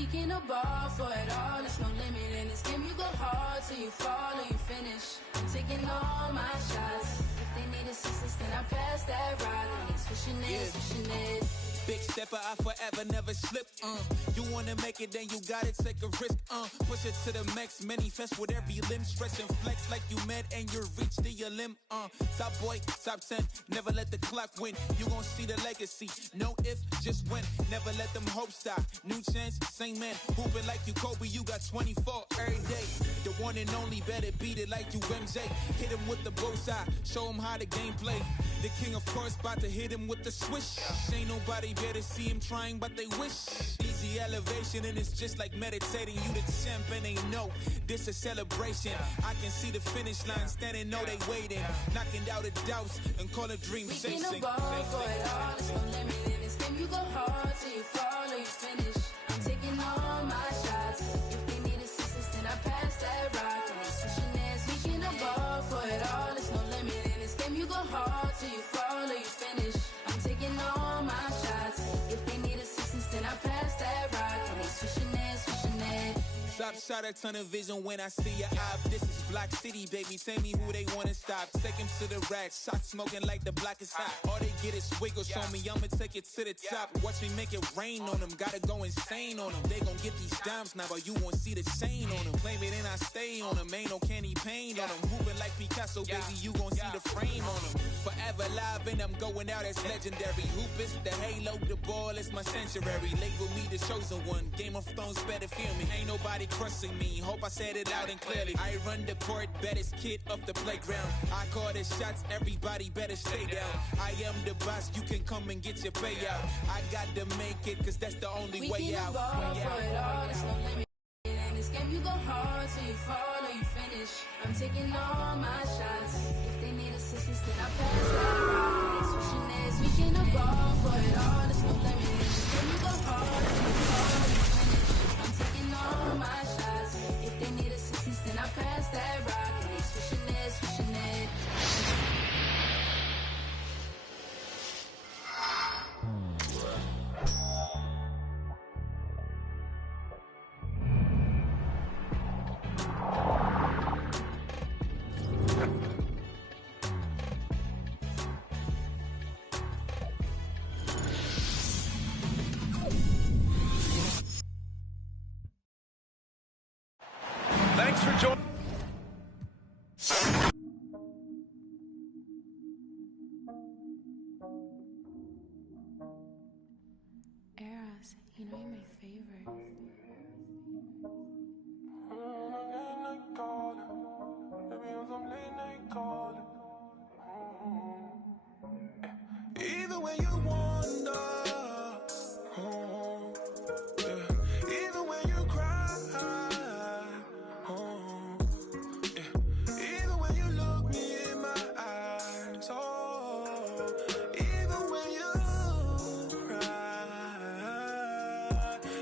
We can ball for it all, there's no limit in this game. You go hard till you fall or you finish. I'm taking all my shots. If they need assistance, then I pass that ride. And they switching it. Big stepper, I forever never slip, You wanna make it, then you gotta take a risk, Push it to the max, manifest with every limb. Stretch and flex like you mad and you reach to your limb, Top boy, top 10, never let the clock win. You gon' see the legacy, no if, just win. Never let them hopes die, new chance, same man. Hooping like you Kobe, you got 24 every day. The one and only, better beat it like you MJ. Hit him with the bullseye, show him how the game play. The king, of course, about to hit him with the swish. Ain't nobody better see him trying, but they wish. Easy elevation, and it's just like meditating. You the champ, and they know this a celebration. I can see the finish line, standing, know they waiting. Knocking out the doubts and call a dream chasing. We can ball for it all, there's no limit in this game. You go hard till you fall or you finish. I'm taking all my shots. If they need assistance, then I pass that rock. And they switching it. We can ball for it all, there's no limit in this game. You go hard till you fall or you finish. I'm taking all my shots. If they need assistance, then I pass that rock. And they switching it. Top shot a ton of vision when I see your eye. This is Block City, baby. Tell me who they wanna stop. Take him to the rack. Shot smoking like the block is hot. All they get is wiggles on me. I'ma take it to the top. Watch me make it rain on them. Gotta go insane on them. They gon' get these dimes now, but you won't see the chain on them. Claim it and I stay on them. Ain't no candy paint on them. Hooping like Picasso, baby. You gon' see the frame on them. Forever live and I'm going out as legendary. Hoop is the halo, the ball is my sanctuary. Label me the chosen one. Game of Thrones better feel me. Ain't nobody crushing me. Hope I said it loud and clearly. I run the court, baddest kid off the playground. I call the shots, everybody better stay down. I am the boss, you can come and get your payout. I got to make it, cause that's the only way out. We can ball for it all, there's no limit in this game. You go hard till you fall or you finish. I'm taking all my shots. If they need assistance, then I pass that rock. They switching it. We can ball for it all, there's no limit in this game. You go hard till you fall or you finish. I'm taking all my shots. If they need assistance, then I pass that rock. And they switching it, switching it. Thanks for joining. Eras, you know you're my favorite. Even when you wonder, even when you cry, even when you look me in my eyes, even when you cry,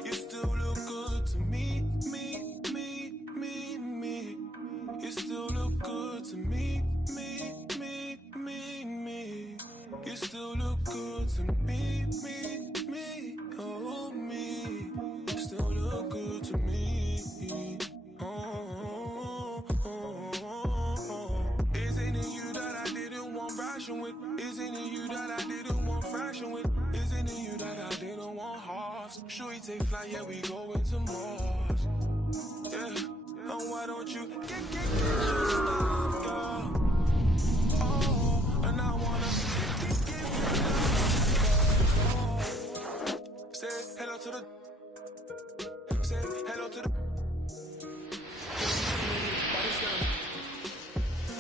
you still look good to me. You still look good to me. You still look good to me, oh me. You still look good to me. Isn't it you that I didn't want fraction with? Isn't it you that I didn't want fraction with? Isn't it you that I didn't want halves? Should we take flight? Yeah, we go into Mars. Yeah, and why don't you get your stuff, girl? Oh, and I wanna say hello to the. Say hello to the.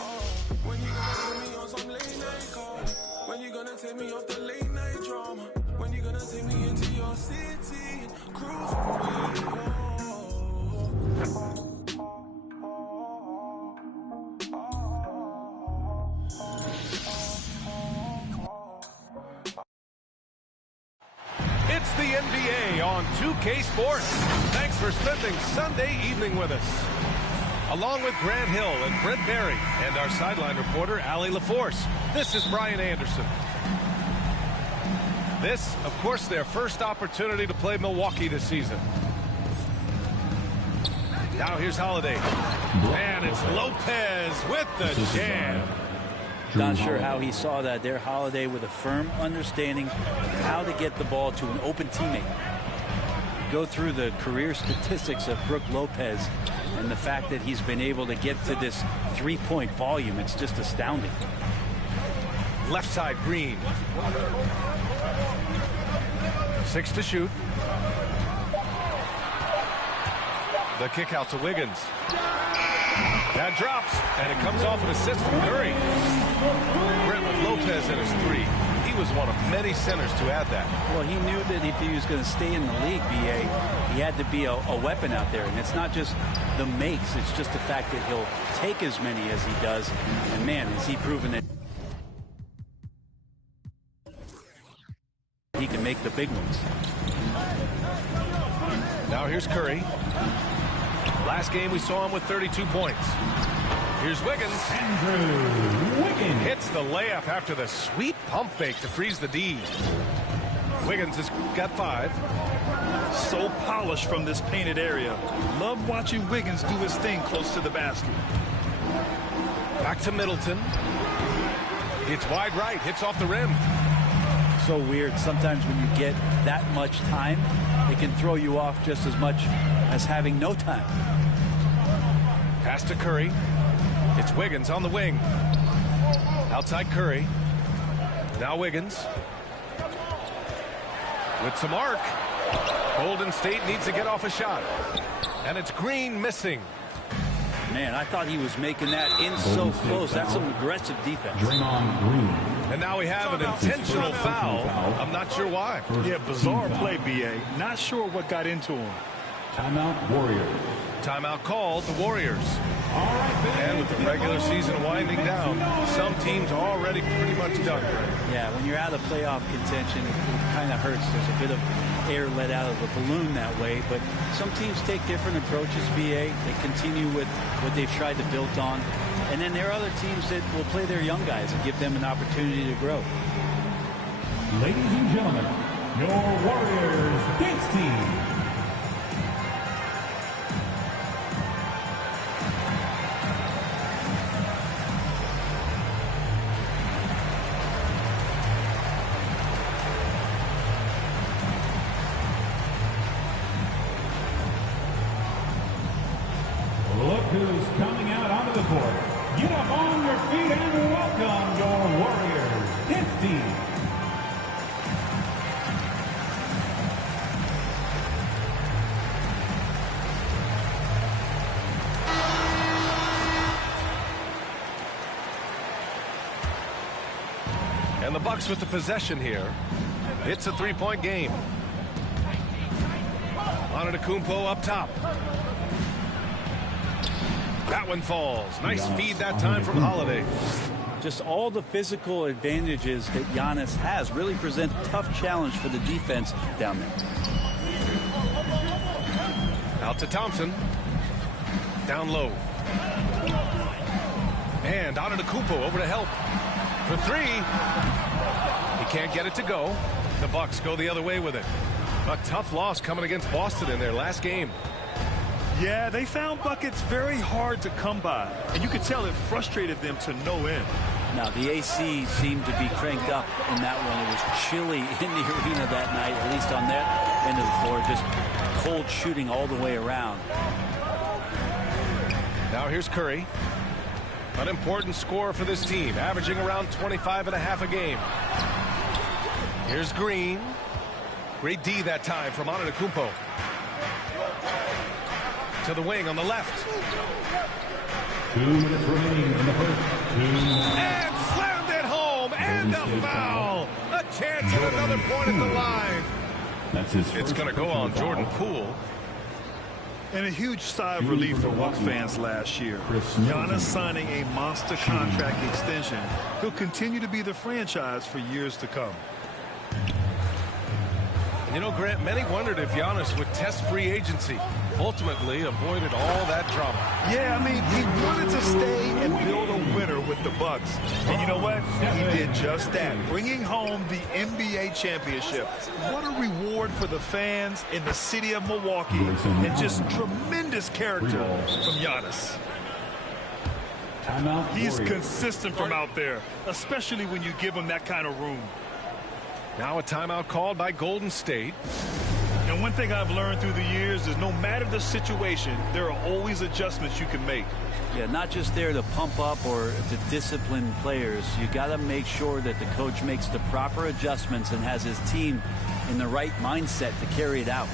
Oh, when you gonna take me on some late night call? When you gonna take me off the late night drama? When you gonna take me into your city? Cruise with me. It's the NBA on 2K Sports. Thanks for spending Sunday evening with us. Along with Grant Hill and Brent Berry and our sideline reporter, Allie LaForce, this is Brian Anderson. This, of course, their first opportunity to play Milwaukee this season. Now here's Holiday. And it's Lopez with the jam. Not sure how he saw that there. Holiday with a firm understanding of how to get the ball to an open teammate. Go through the career statistics of Brook Lopez and the fact that he's been able to get to this three-point volume. It's just astounding. Left side, Green. 6 to shoot. The kick out to Wiggins. That drops, and it comes off an assist from Curry. Brent with Lopez in his 3. He was one of many centers to add that. Well, he knew that if he was going to stay in the league, BA, he had to be a weapon out there. And it's not just the makes, it's just the fact that he'll take as many as he does. And man, has he proven that he can make the big ones. Now here's Curry. Last game we saw him with 32 points. Here's Wiggins. Andrew Wiggins hits the layup after the sweet pump fake to freeze the D. Wiggins has got 5. So polished from this painted area. Love watching Wiggins do his thing close to the basket. Back to Middleton. It's wide right. Hits off the rim. So weird. Sometimes when you get that much time, it can throw you off just as much as having no time. Pass to Curry. It's Wiggins on the wing. Outside Curry. Now Wiggins. With some arc. Golden State needs to get off a shot. And it's Green missing. Man, I thought he was making that in so close. That's some aggressive defense. Draymond Green. And now we have an intentional foul. I'm not sure why. Yeah, bizarre play, BA. Not sure what got into him. Timeout Warriors. Timeout called the Warriors. All right, And with the regular season winding down, some teams are already pretty much done. Yeah, when you're out of playoff contention, it kind of hurts. There's a bit of air let out of the balloon that way. But some teams take different approaches, BA. They continue with what they've tried to build on. And then there are other teams that will play their young guys and give them an opportunity to grow. Ladies and gentlemen, your Warriors dance team. Look who's coming out onto the court. Get up on your feet and welcome your Warriors dance team. And the Bucks with the possession here. It's a three-point game. Antetokounmpo up top. That one falls. Nice feed that time from Holiday. Just all the physical advantages that Giannis has really present a tough challenge for the defense down there. Out to Thompson. Down low. And Antetokounmpo over to help. For 3. He can't get it to go. The Bucks go the other way with it. A tough loss coming against Boston in their last game. Yeah, they found buckets very hard to come by. And you could tell it frustrated them to no end. Now, the AC seemed to be cranked up in that one. It was chilly in the arena that night, at least on that end of the floor. Just cold shooting all the way around. Now here's Curry. An important scorer for this team, averaging around 25.5 a game. Here's Green. Great D that time from Antetokounmpo. To the wing on the left. 2 minutes remaining in the first. And slammed it home. And a foul. A chance at another point at the line. That's his It's going to go on Jordan Poole. And a huge sigh of relief for Bucks fans last year. Giannis signing a monster contract extension. He'll continue to be the franchise for years to come. You know, Grant, many wondered if Giannis would test free agency. Ultimately avoided all that drama. Yeah, I mean, he wanted to stay and build a winner with the the Bucks. And you know what? He did just that, bringing home the NBA championship. What a reward for the fans in the city of Milwaukee, and just tremendous character from Giannis. He's consistent from out there, especially when you give him that kind of room. Now a timeout called by Golden State. And one thing I've learned through the years is no matter the situation, there are always adjustments you can make. Yeah, not just there to pump up or to discipline players. You got to make sure that the coach makes the proper adjustments and has his team in the right mindset to carry it out.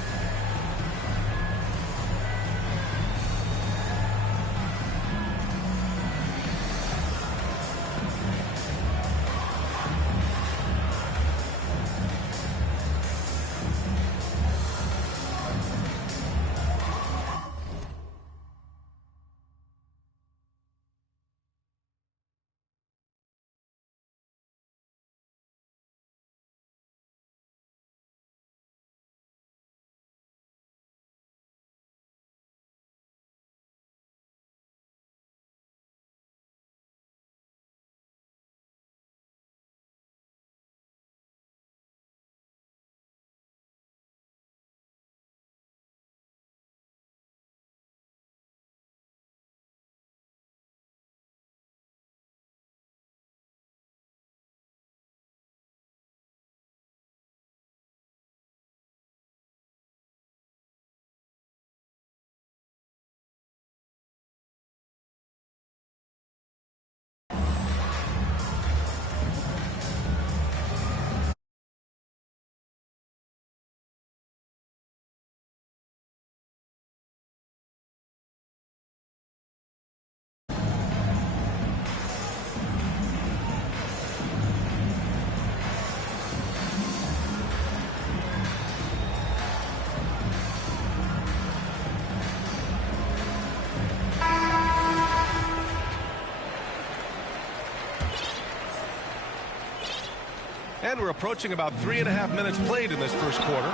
And we're approaching about 3.5 minutes played in this first quarter.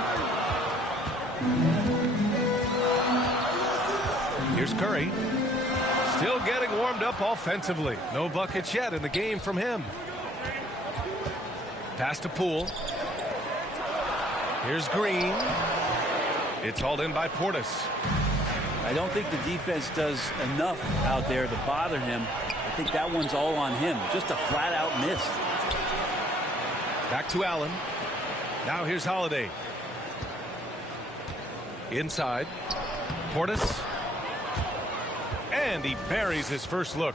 Here's Curry. Still getting warmed up offensively. No buckets yet in the game from him. Pass to Poole. Here's Green. It's hauled in by Portis. I don't think the defense does enough out there to bother him. I think that one's all on him. Just a flat-out miss. Back to Allen. Now here's Holiday. Inside. Portis. And he buries his first look.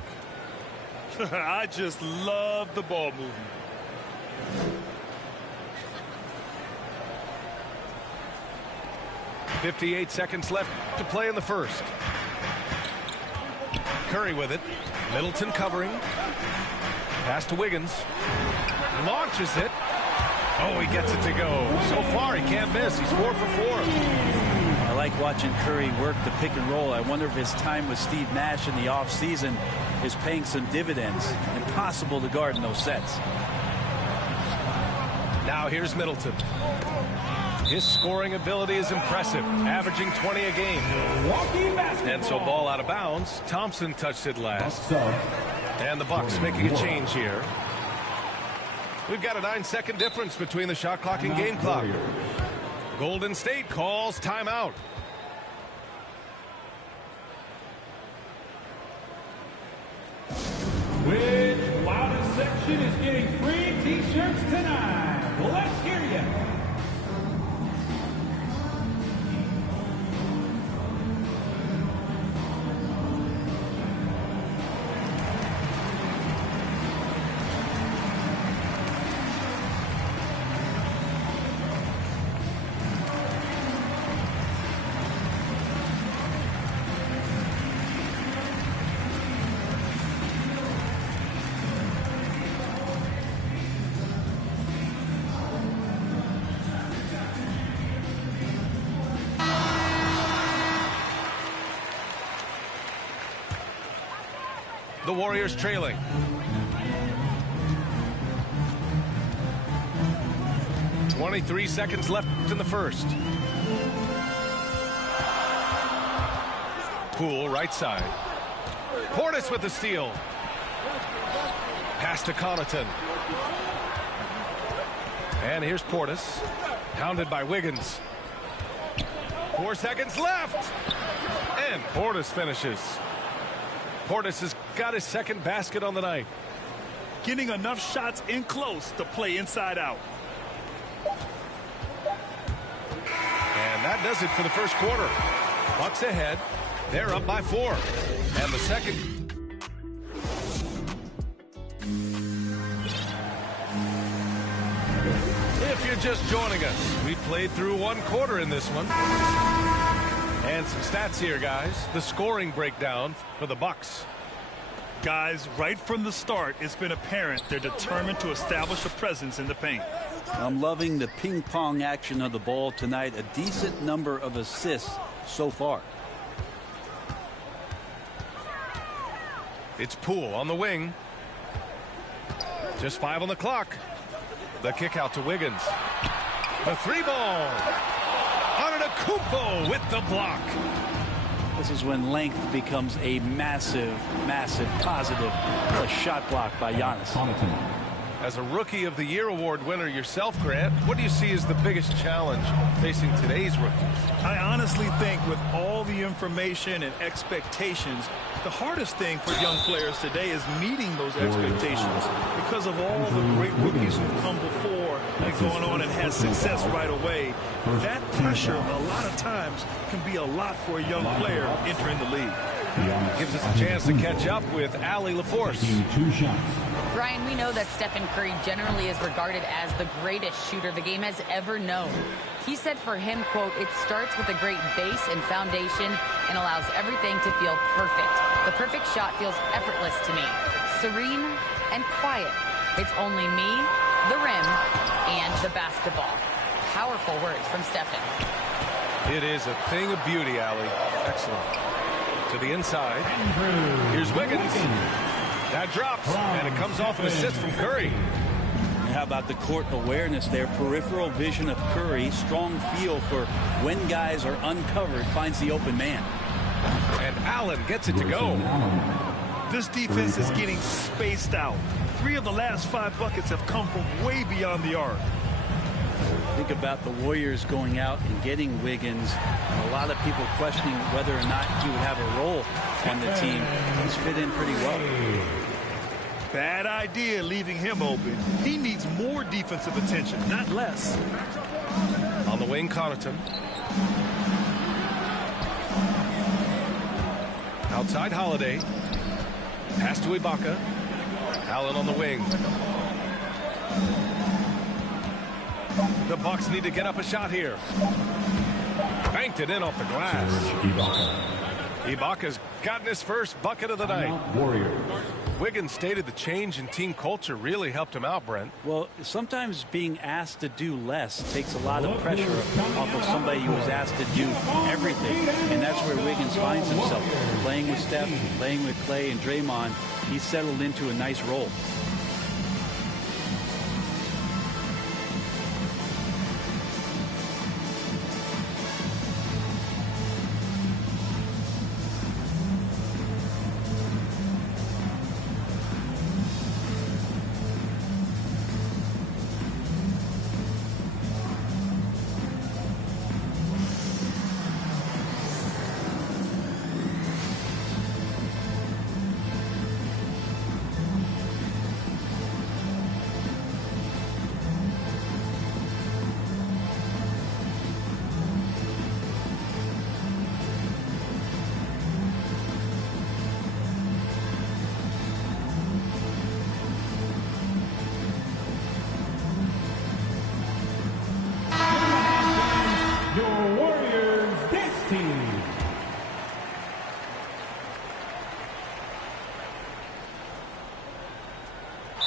I just love the ball movement. .58 seconds left to play in the first. Curry with it. Middleton covering. Pass to Wiggins. Launches it. Oh, he gets it to go. So far, he can't miss. He's 4 for 4. I like watching Curry work the pick and roll. I wonder if his time with Steve Nash in the offseason is paying some dividends. Impossible to guard in those sets. Now here's Middleton. His scoring ability is impressive, averaging 20 a game. And so ball out of bounds. Thompson touched it last. And the Bucks making a change here. We've got a 9-second difference between the shot clock and game clock. Golden State calls timeout. Which loudest section is getting free t-shirts tonight? Let's hear you. The Warriors trailing. .23 seconds left in the first. Poole right side. Portis with the steal. Pass to Connaughton. And here's Portis. Hounded by Wiggins. 4 seconds left. And Portis finishes. Portis has got his second basket on the night. Getting enough shots in close to play inside out. And that does it for the first quarter. Bucks ahead. They're up by 4. And the second. If you're just joining us, we played through 1 quarter in this one. And some stats here, guys. The scoring breakdown for the Bucks. Guys, right from the start, it's been apparent they're determined to establish a presence in the paint. I'm loving the ping pong action of the ball tonight. A decent number of assists so far. It's Poole on the wing. Just 5 on the clock. The kick out to Wiggins. The 3-ball. Antetokounmpo with the block. This is when length becomes a massive, massive positive. A shot block by Giannis. As a Rookie of the Year award winner yourself, Grant, what do you see as the biggest challenge facing today's rookies? I honestly think with all the information and expectations, the hardest thing for young players today is meeting those expectations because of all the great rookies who've come before and gone on and had success right away. That pressure a lot of times can be a lot for a young player entering the league. Gives us a chance to catch up with aMileHiii. 2 shots. Brian, we know that Stephen Curry generally is regarded as the greatest shooter the game has ever known. He said for him, quote, "It starts with a great base and foundation and allows everything to feel perfect. The perfect shot feels effortless to me, serene and quiet. It's only me, the rim, and the basketball." Powerful words from Stephen. It is a thing of beauty, Ali. Excellent. To the inside. Here's Wiggins. That drops, and it comes off an assist from Curry. And how about the court awareness there? Peripheral vision of Curry. Strong feel for when guys are uncovered, finds the open man. And Allen gets it to go. This defense is getting spaced out. 3 of the last 5 buckets have come from way beyond the arc. Think about the Warriors going out and getting Wiggins. And a lot of people questioning whether or not he would have a role on the team. He's fit in pretty well. Bad idea leaving him open. He needs more defensive attention, not less. On the wing, Connaughton. Outside Holiday. Pass to Ibaka. Allen on the wing. The Bucks need to get up a shot here. Banked it in off the glass. Ibaka's gotten his first bucket of the night. Wiggins stated the change in team culture really helped him out, Brent. Well, sometimes being asked to do less takes a lot of pressure off of somebody who was asked to do everything. And that's where Wiggins finds himself. Playing with Steph, playing with Clay and Draymond, he's settled into a nice role.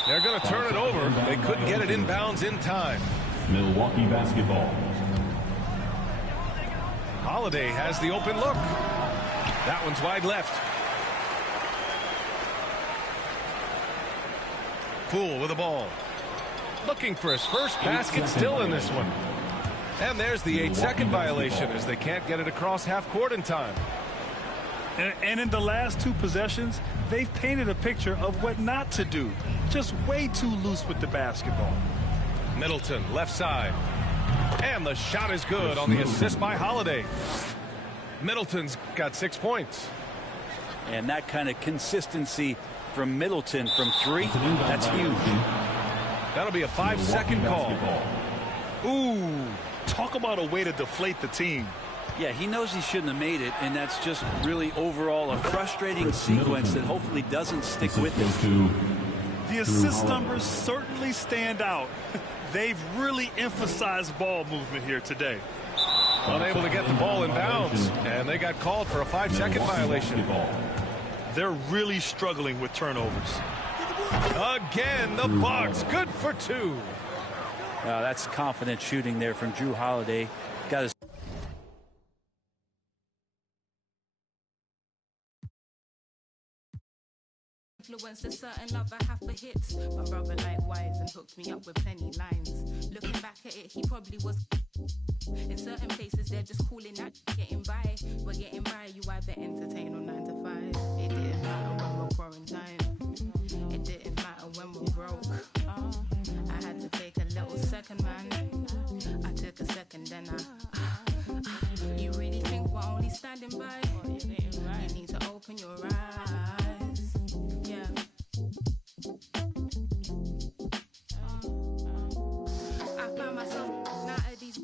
They're going to turn it over. They couldn't get it inbounds in time. Milwaukee basketball. Holiday has the open look. That one's wide left. Poole with the ball. Looking for his first basket still in this one. And there's the 8-second violation as they can't get it across half court in time. And in the last 2 possessions, they've painted a picture of what not to do. just way too loose with the basketball. Middleton, left side. And the shot is good on the assist by Holiday. Middleton's got 6 points. And that kind of consistency from Middleton from three, that's huge. That'll be a 5-second call. Ooh, talk about a way to deflate the team. Yeah, he knows he shouldn't have made it, and that's just really overall a frustrating sequence that hopefully doesn't stick with him. The assist numbers certainly stand out. They've really emphasized ball movement here today. Unable to get the ball in bounds, and they got called for a 5-second violation. They're really struggling with turnovers. Again, the Bucks, good for 2. That's confident shooting there from Jrue Holiday. Got his influenced a certain love I have for hits. My brother likewise and hooked me up with plenty lines. Looking back at it, he probably was. In certain places, they're just calling that getting by. But getting by, you either entertain or 9 to 5. It didn't matter when we're quarantined. It didn't matter when we're broke. I had to take a little second, man. I took a second, then you really think we're only standing by? You need to open your eyes. Yeah. I found myself out of these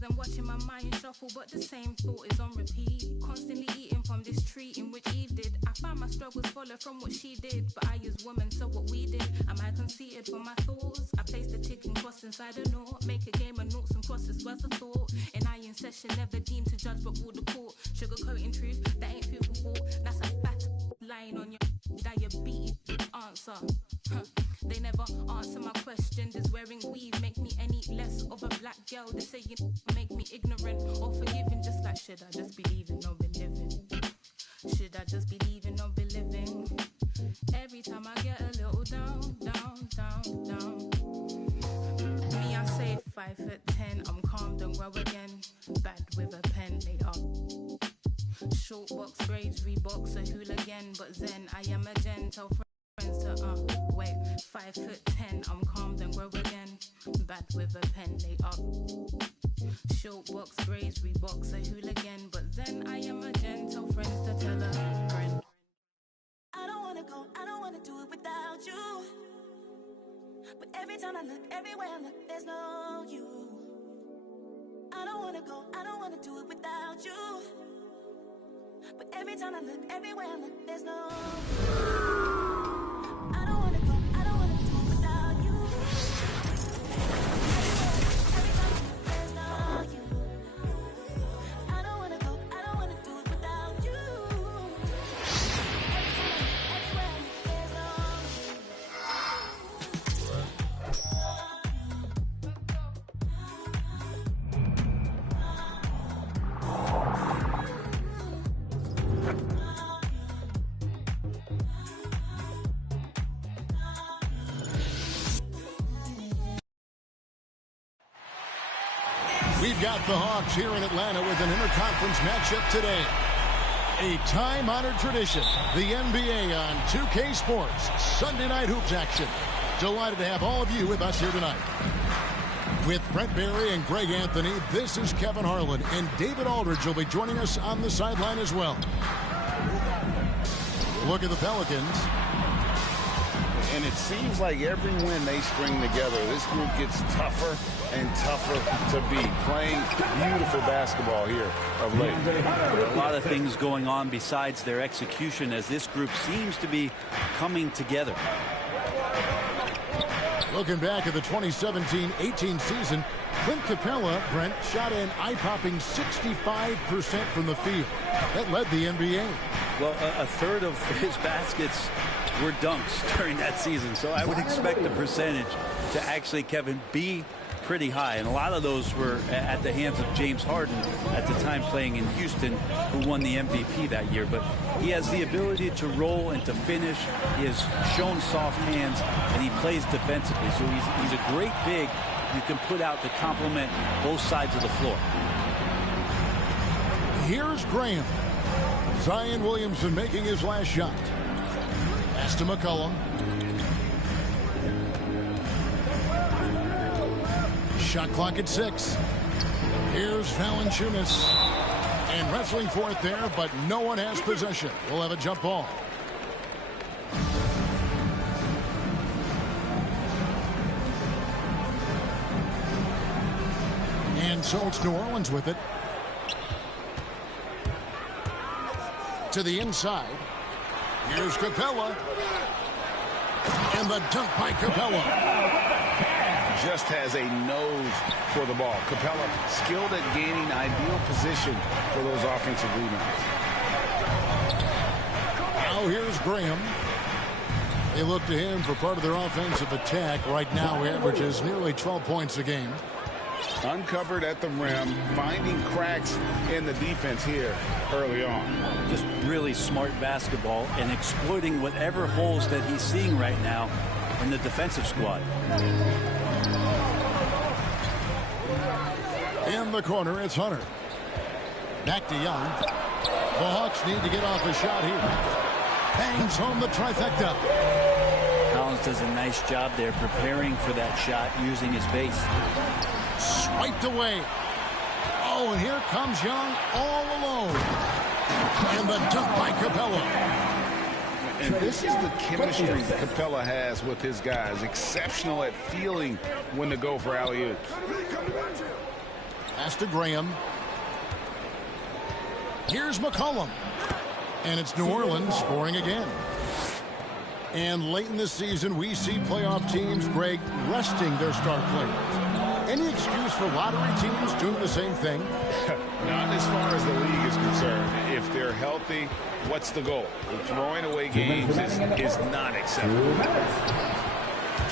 then watching my mind shuffle, but the same thought is on repeat. Constantly eating from this tree in which Eve did. I found my struggles follow from what she did, but I as woman, so what we did. Am I conceited for my thoughts? I placed a ticking cross inside a knot. Make a game of noughts and crosses worth a thought. And I in session, never deemed to judge but rule the court. Sugarcoating truth, that ain't food for thought. That's a fat lying on your diabetes answer. They never answer my question. Does wearing weave make me any less of a black girl? They say you make me ignorant or forgiving. Just like, should I just be leaving or be living? Should I just be leaving or be living? Every time I get a little down, down, down, down. Me, I say 5'10", I'm calm, don't grow again. Bad with a pen, they are. Short box braids, Reeboks, a hooligan, but Zen, I am a gentle friends to, wait, 5'10", I'm calm, don't grow again. Bad with a pen, they are. Short box braids, Reeboks, a hooligan, but Zen, I am a gentle friends to tell a friend. I don't wanna go, I don't wanna do it without you. But every time I look, everywhere I look, there's no you. I don't wanna go, I don't wanna do it without you. But every time I look, everywhere I look, there's no you. I don't wanna go, I don't wanna do it without you. Every time I look, there's no you. I don't wanna go, I don't wanna do it without you. Everywhere I look, there's no We've got the Hawks here in Atlanta with an interconference matchup today. A time-honored tradition, the NBA on 2K Sports, Sunday night hoops action. Delighted to have all of you with us here tonight. With Brent Barry and Greg Anthony, this is Kevin Harlan, and David Aldridge will be joining us on the sideline as well. Look at the Pelicans. And it seems like every win they string together, this group gets tougher and tougher to beat. Playing beautiful basketball here of late. A lot of things going on besides their execution as this group seems to be coming together. Looking back at the 2017-18 season, Clint Capella, Brent, shot an eye-popping 65% from the field. That led the NBA. Well, a third of his baskets were dunks during that season, so I would expect the percentage to actually, Kevin, be pretty high, and a lot of those were at the hands of James Harden at the time playing in Houston, who won the MVP that year. But he has the ability to roll and to finish. He has shown soft hands, and he plays defensively, so he's a great big you can put out to complement both sides of the floor. Here's Graham. Zion Williamson making his last shot. Pass to McCollum. Shot clock at 6. Here's Valanciunas. And wrestling for it there, but no one has possession. We'll have a jump ball. And so it's New Orleans with it. To the inside. Here's Capella. And the dunk by Capella. Just has a nose for the ball. Capella skilled at gaining ideal position for those offensive rebounds. Now here's Graham. They look to him for part of their offensive attack. Right now he averages nearly 12 points a game. Uncovered at the rim, finding cracks in the defense here early on. Just really smart basketball and exploiting whatever holes that he's seeing right now in the defensive squad. In the corner, it's Hunter. Back to Young. The Hawks need to get off a shot here. Bangs home the trifecta. Collins does a nice job there preparing for that shot using his base. Swiped away. Oh, and here comes Young all alone. And the dunk by Capella. And this is the chemistry Capella has with his guys. Exceptional at feeling when to go for alley-oops. Pass to Graham. Here's McCollum. And it's New Orleans scoring again. And late in the season, we see playoff teams, Greg, resting their star players. Any excuse for lottery teams doing the same thing? Not as far as the league is concerned. If they're healthy, what's the goal? Throwing away games is not acceptable.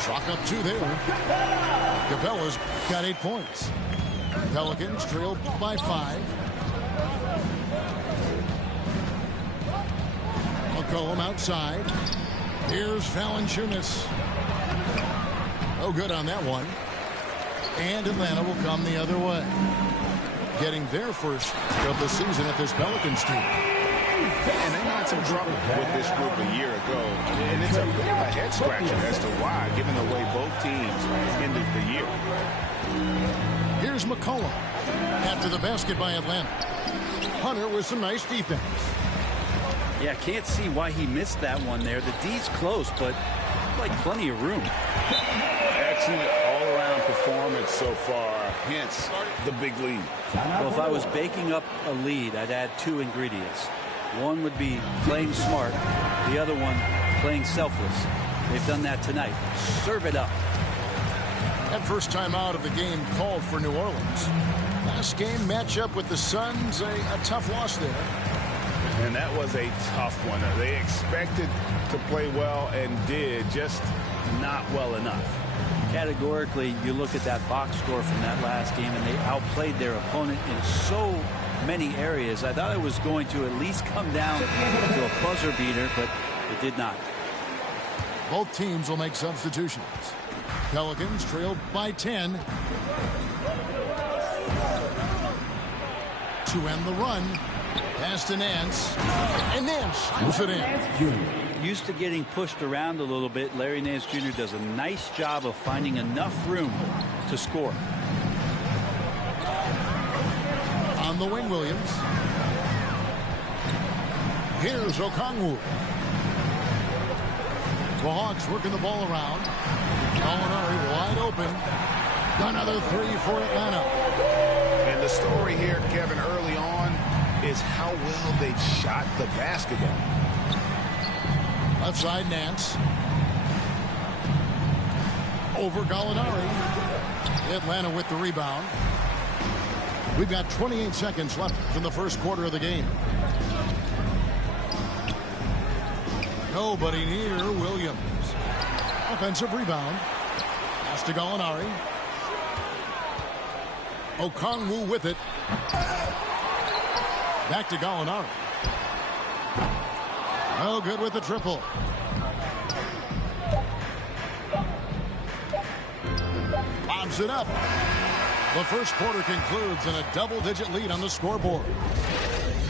Chalk up 2 there. Capella's got 8 points. Pelicans trail by 5. McCollum outside. Here's Valanciunas. No good on that one. And Atlanta will come the other way. Getting their first of the season at this Pelicans team. And they had some trouble with this group a year ago. And it's a bit of a head-scratcher as to why, given the way both teams ended the year. Here's McCollum. After the basket by Atlanta. Hunter with some nice defense. Yeah, can't see why he missed that one there. The D's close, but like plenty of room. Excellent all-around performance so far, hence the big lead. Well, if I was baking up a lead, I'd add 2 ingredients. One would be playing smart, the other one playing selfless. They've done that tonight. Serve it up. That first time out of the game called for New Orleans. Last game matchup with the Suns, a tough loss there. And that was a tough one. They expected to play well and did, just not well enough. Categorically, you look at that box score from that last game, and they outplayed their opponent in so many areas. I thought it was going to at least come down to a buzzer beater, but it did not. Both teams will make substitutions. Pelicans trailed by 10. To end the run. Pass to Nance. And Nance puts it in. Used to getting pushed around a little bit, Larry Nance Jr. does a nice job of finding enough room to score. On the wing, Williams. Here's Okongwu. The Hawks working the ball around. Gallinari wide open. Another 3 for Atlanta. And the story here, Kevin, early on is how well they shot the basketball. Left side, Nance. Over Gallinari. Atlanta with the rebound. We've got 28 seconds left in the first quarter of the game. Nobody near Williams. Offensive rebound. Pass to Gallinari. Okongwu with it. Back to Gallinari. No good with the triple. Lobs it up. The first quarter concludes in a double-digit lead on the scoreboard.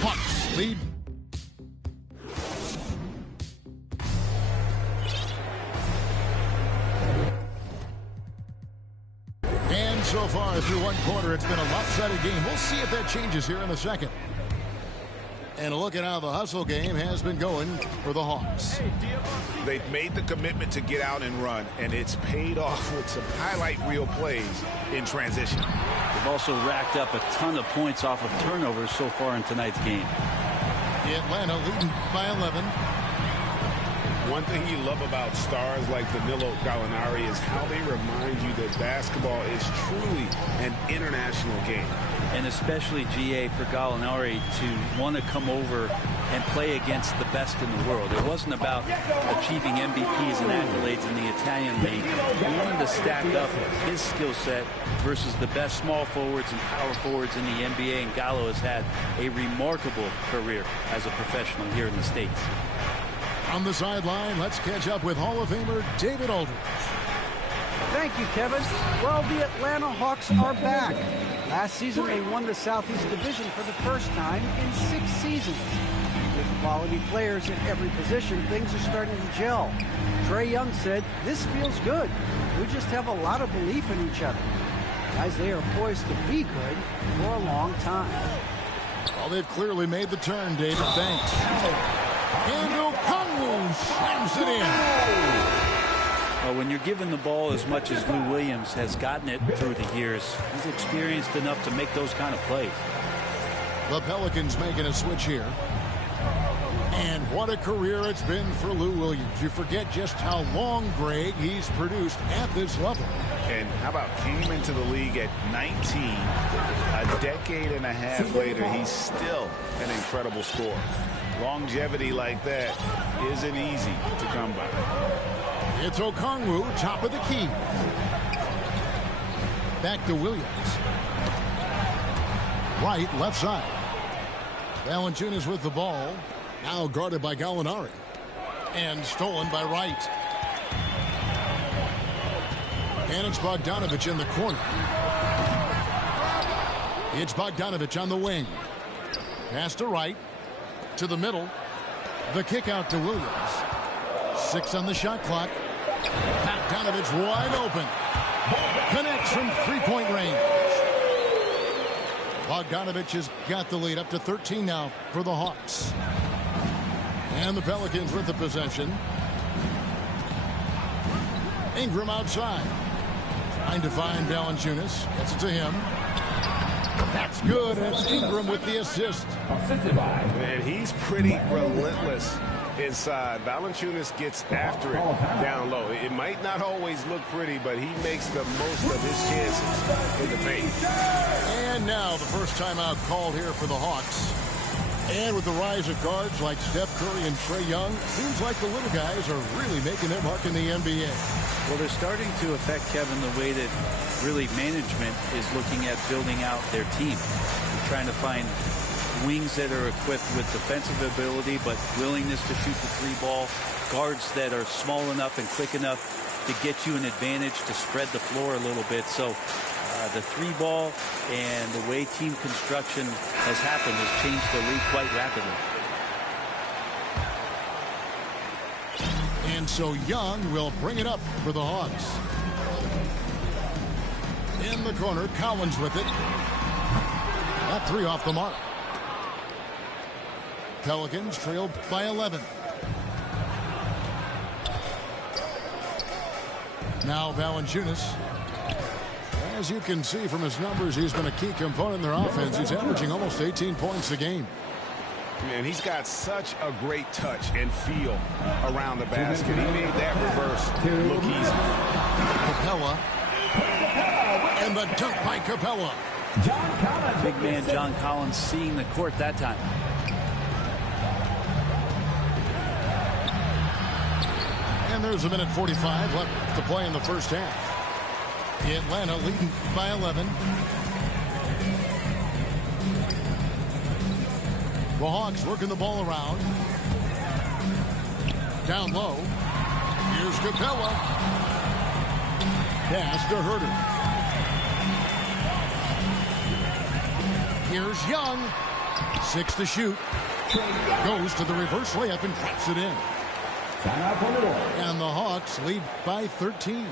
Hawks lead. And so far through one quarter, it's been a lopsided game. We'll see if that changes here in the second. And a look at how the hustle game has been going for the Hawks. They've made the commitment to get out and run, and it's paid off with some highlight reel plays in transition. They've also racked up a ton of points off of turnovers so far in tonight's game. Atlanta leading by 11. One thing you love about stars like Danilo Gallinari is how they remind you that basketball is truly an international game. And especially, GA, for Gallinari to want to come over and play against the best in the world. It wasn't about achieving MVPs and accolades in the Italian league. He wanted to stack up his skill set versus the best small forwards and power forwards in the NBA, and Gallo has had a remarkable career as a professional here in the States. On the sideline, let's catch up with Hall of Famer David Aldridge. Thank you, Kevin. Well, the Atlanta Hawks are back. Last season, they won the Southeast Division for the first time in 6 seasons. With quality players at every position, things are starting to gel. Trae Young said, "This feels good. We just have a lot of belief in each other." Guys, they are poised to be good for a long time. Well, they've clearly made the turn, David. Thanks. And Okongwu slams it in. Well, when you're given the ball as much as Lou Williams has gotten it through the years, he's experienced enough to make those kind of plays. The Pelicans making a switch here. And what a career it's been for Lou Williams. You forget just how long, Greg, he's produced at this level. And how about came into the league at 19, a decade and a half later, he's still an incredible scorer. Longevity like that isn't easy to come by. It's Okongwu, top of the key. Back to Williams. Right, left side. Valanciunas with the ball. Now guarded by Gallinari. And stolen by Wright. And it's Bogdanovich in the corner. It's Bogdanovich on the wing. Pass to Wright. To the middle. The kick out to Williams. 6 on the shot clock. Bogdanovich wide open. Connects from three-point range. Bogdanovich has got the lead up to 13 now for the Hawks. And the Pelicans with the possession. Ingram outside. Trying to find Valanciunas. Gets it to him. That's good. It's Ingram with the assist. And he's pretty relentless inside. Valanciunas gets after it down low. It might not always look pretty, but he makes the most of his chances in the paint. And now the first timeout called here for the Hawks. And with the rise of guards like Steph Curry and Trae Young, seems like the little guys are really making their mark in the NBA. Well, they're starting to affect, Kevin, the way that really management is looking at building out their team. They're trying to find wings that are equipped with defensive ability but willingness to shoot the three ball, guards that are small enough and quick enough to get you an advantage to spread the floor a little bit. So the three ball and the way team construction has happened has changed the league quite rapidly. And so Young will bring it up for the Hawks. In the corner, Collins with it. That three off the mark. Pelicans trailed by 11. Now Valanciunas. As you can see from his numbers, he's been a key component in their offense. He's averaging almost 18 points a game. Man, he's got such a great touch and feel around the basket. He made that reverse look easy. Capella. And the dunk by Capella. Big man John Collins seeing the court that time. And there's a minute 45 left to play in the first half. Atlanta leading by 11. The Hawks working the ball around. Down low. Here's Capella. Pass to Herter. Here's Young. 6 to shoot. Goes to the reverse layup and traps it in. And the Hawks lead by 13.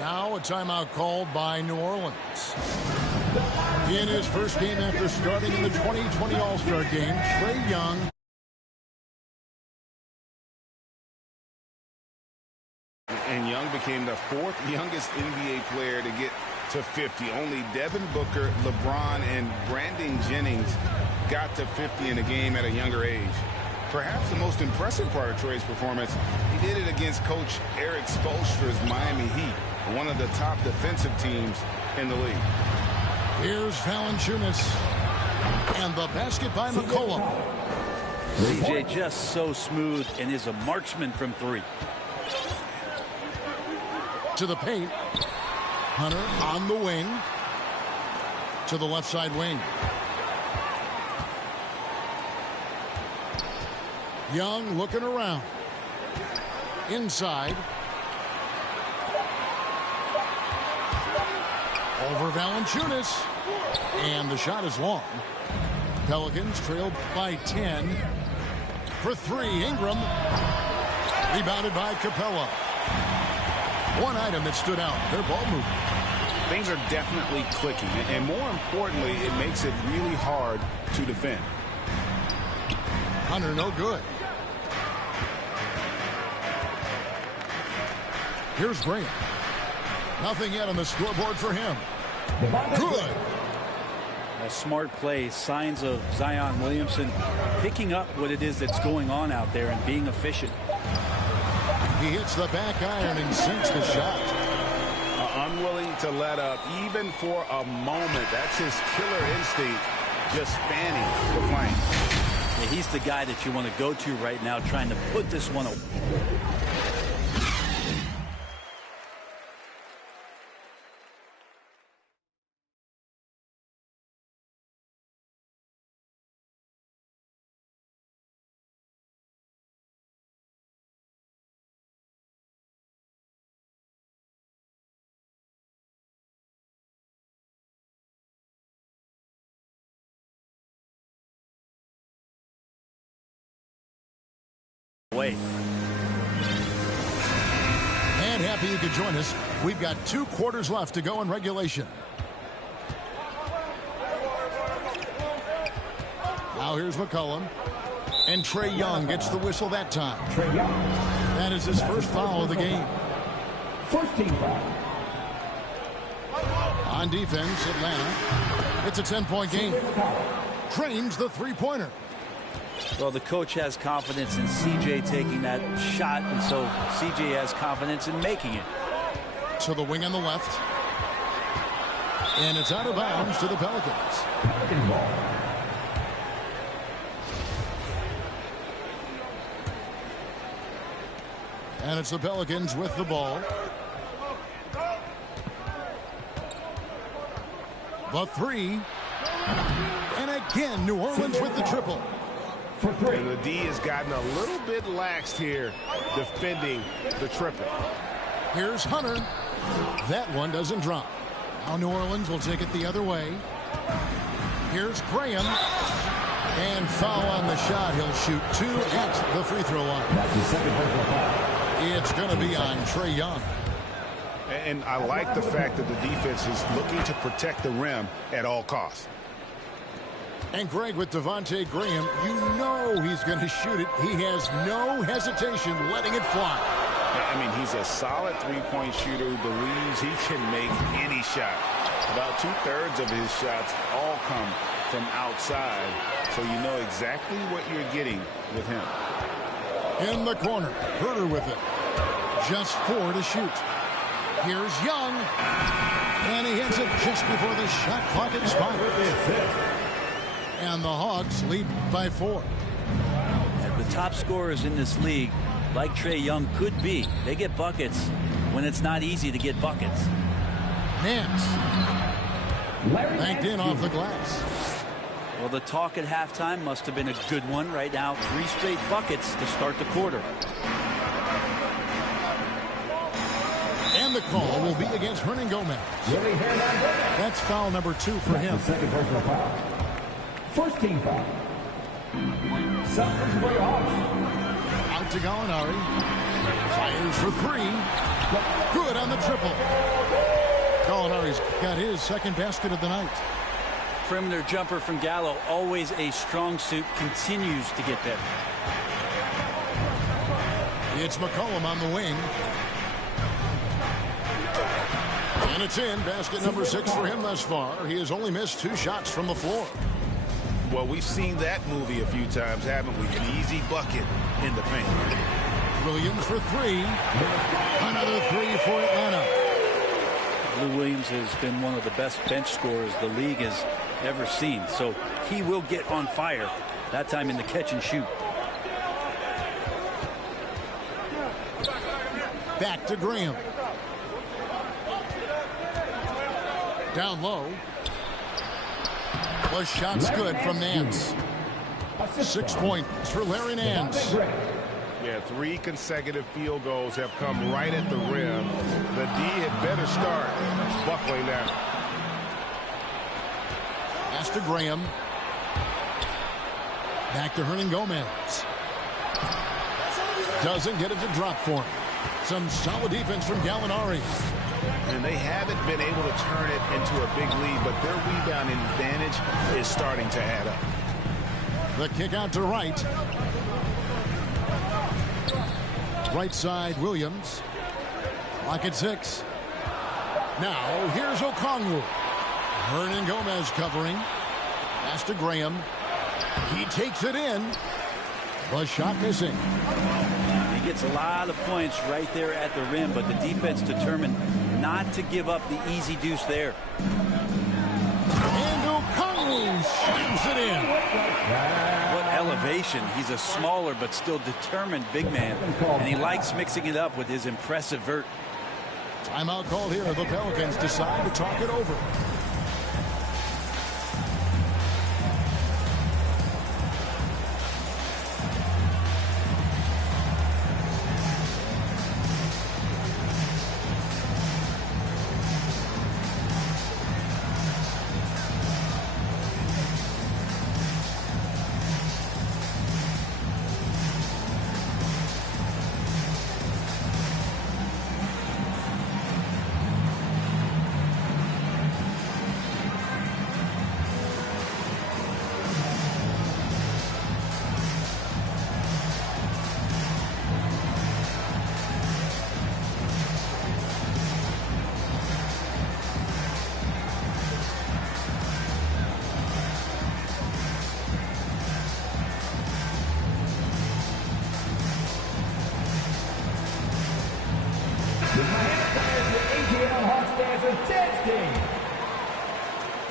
Now a timeout called by New Orleans. In his first game after starting in the 2020 All-Star game, Trae Young. And Young became the 4th youngest NBA player to get to 50. Only Devin Booker, LeBron, and Brandon Jennings got to 50 in a game at a younger age. Perhaps the most impressive part of Trae's performance, he did it against Coach Eric Spoelstra's Miami Heat, one of the top defensive teams in the league. Here's Valanciunas, and the basket by McCollum. CJ just so smooth and is a marksman from 3. To the paint. Hunter on the wing. To the left side wing. Young looking around. Inside. Over Valanciunas. And the shot is long. Pelicans trailed by 10. For 3, Ingram. Rebounded by Capella. One item that stood out, their ball movement. Things are definitely clicking, and more importantly, it makes it really hard to defend. Hunter, no good. Here's Graham. Nothing yet on the scoreboard for him. Good. A smart play, signs of Zion Williamson picking up what it is that's going on out there and being efficient. He hits the back iron and sinks the shot. Unwilling to let up even for a moment. That's his killer instinct, just fanning the flank. Yeah, he's the guy that you want to go to right now, trying to put this one away. And happy you could join us. We've got 2 quarters left to go in regulation. Now here's McCollum. And Trae Young gets the whistle that time. Trae Young. That is his first foul of the game. First team foul. On defense, Atlanta. It's a 10-point game. Drains the 3-pointer. Well, the coach has confidence in CJ taking that shot, and so CJ has confidence in making it. To the wing on the left. And it's out of bounds to the Pelicans. And it's the Pelicans with the ball. The 3. And again, New Orleans with the triple. And the D has gotten a little bit laxed here defending the triple. Here's Hunter. That one doesn't drop. Now New Orleans will take it the other way. Here's Graham. And foul on the shot. He'll shoot 2 at the free throw line. That's his second personal foul. It's going to be on Trae Young. And I like the fact that the defense is looking to protect the rim at all costs. And Greg, with Devontae Graham, you know he's going to shoot it. He has no hesitation letting it fly. I mean, he's a solid 3-point shooter who believes he can make any shot. About 2/3 of his shots all come from outside, so you know exactly what you're getting with him. In the corner, Herter with it. Just 4 to shoot. Here's Young. And he hits it just before the shot clock expires. And the Hawks lead by 4. And the top scorers in this league, like Trae Young could be, they get buckets when it's not easy to get buckets. Nance. Banked in off the glass. Well, the talk at halftime must have been a good one. Right now, 3 straight buckets to start the quarter. And the call will be against Hernan Gomez. That's foul number 2 for him. Second personal foul. First team foul. Suffers for your Hawks. Out to Gallinari. Fires for 3. Good on the triple. Gallinari's got his second basket of the night. Perimeter jumper from Gallo, always a strong suit, continues to get better. It's McCollum on the wing. And it's in. Basket number 6 for him thus far. He has only missed 2 shots from the floor. Well, we've seen that movie a few times, haven't we? An easy bucket in the paint. Williams for 3. Another 3 for Atlanta. Lou Williams has been one of the best bench scorers the league has ever seen. So he will get on fire, that time in the catch and shoot. Back to Graham. Down low. The shot's good from Nance. 6 points for Larry Nance. Yeah, 3 consecutive field goals have come right at the rim. The D had better start buckling now. Pass to Graham. Back to Hernangomez. Doesn't get it to drop for him. Some solid defense from Gallinari. And they haven't been able to turn it into a big lead, but their rebounding advantage is starting to add up. The kick out to Wright. Right side, Williams. Clock at 6. Now, here's Okongwu. Hernangomez covering. Pass to Graham. He takes it in. The shot missing. He gets a lot of points right there at the rim, but the defense determined not to give up the easy deuce there. And Okongwu shoots it in. What elevation. He's a smaller but still determined big man, and he likes mixing it up with his impressive vert. Timeout called here. The Pelicans decide to talk it over.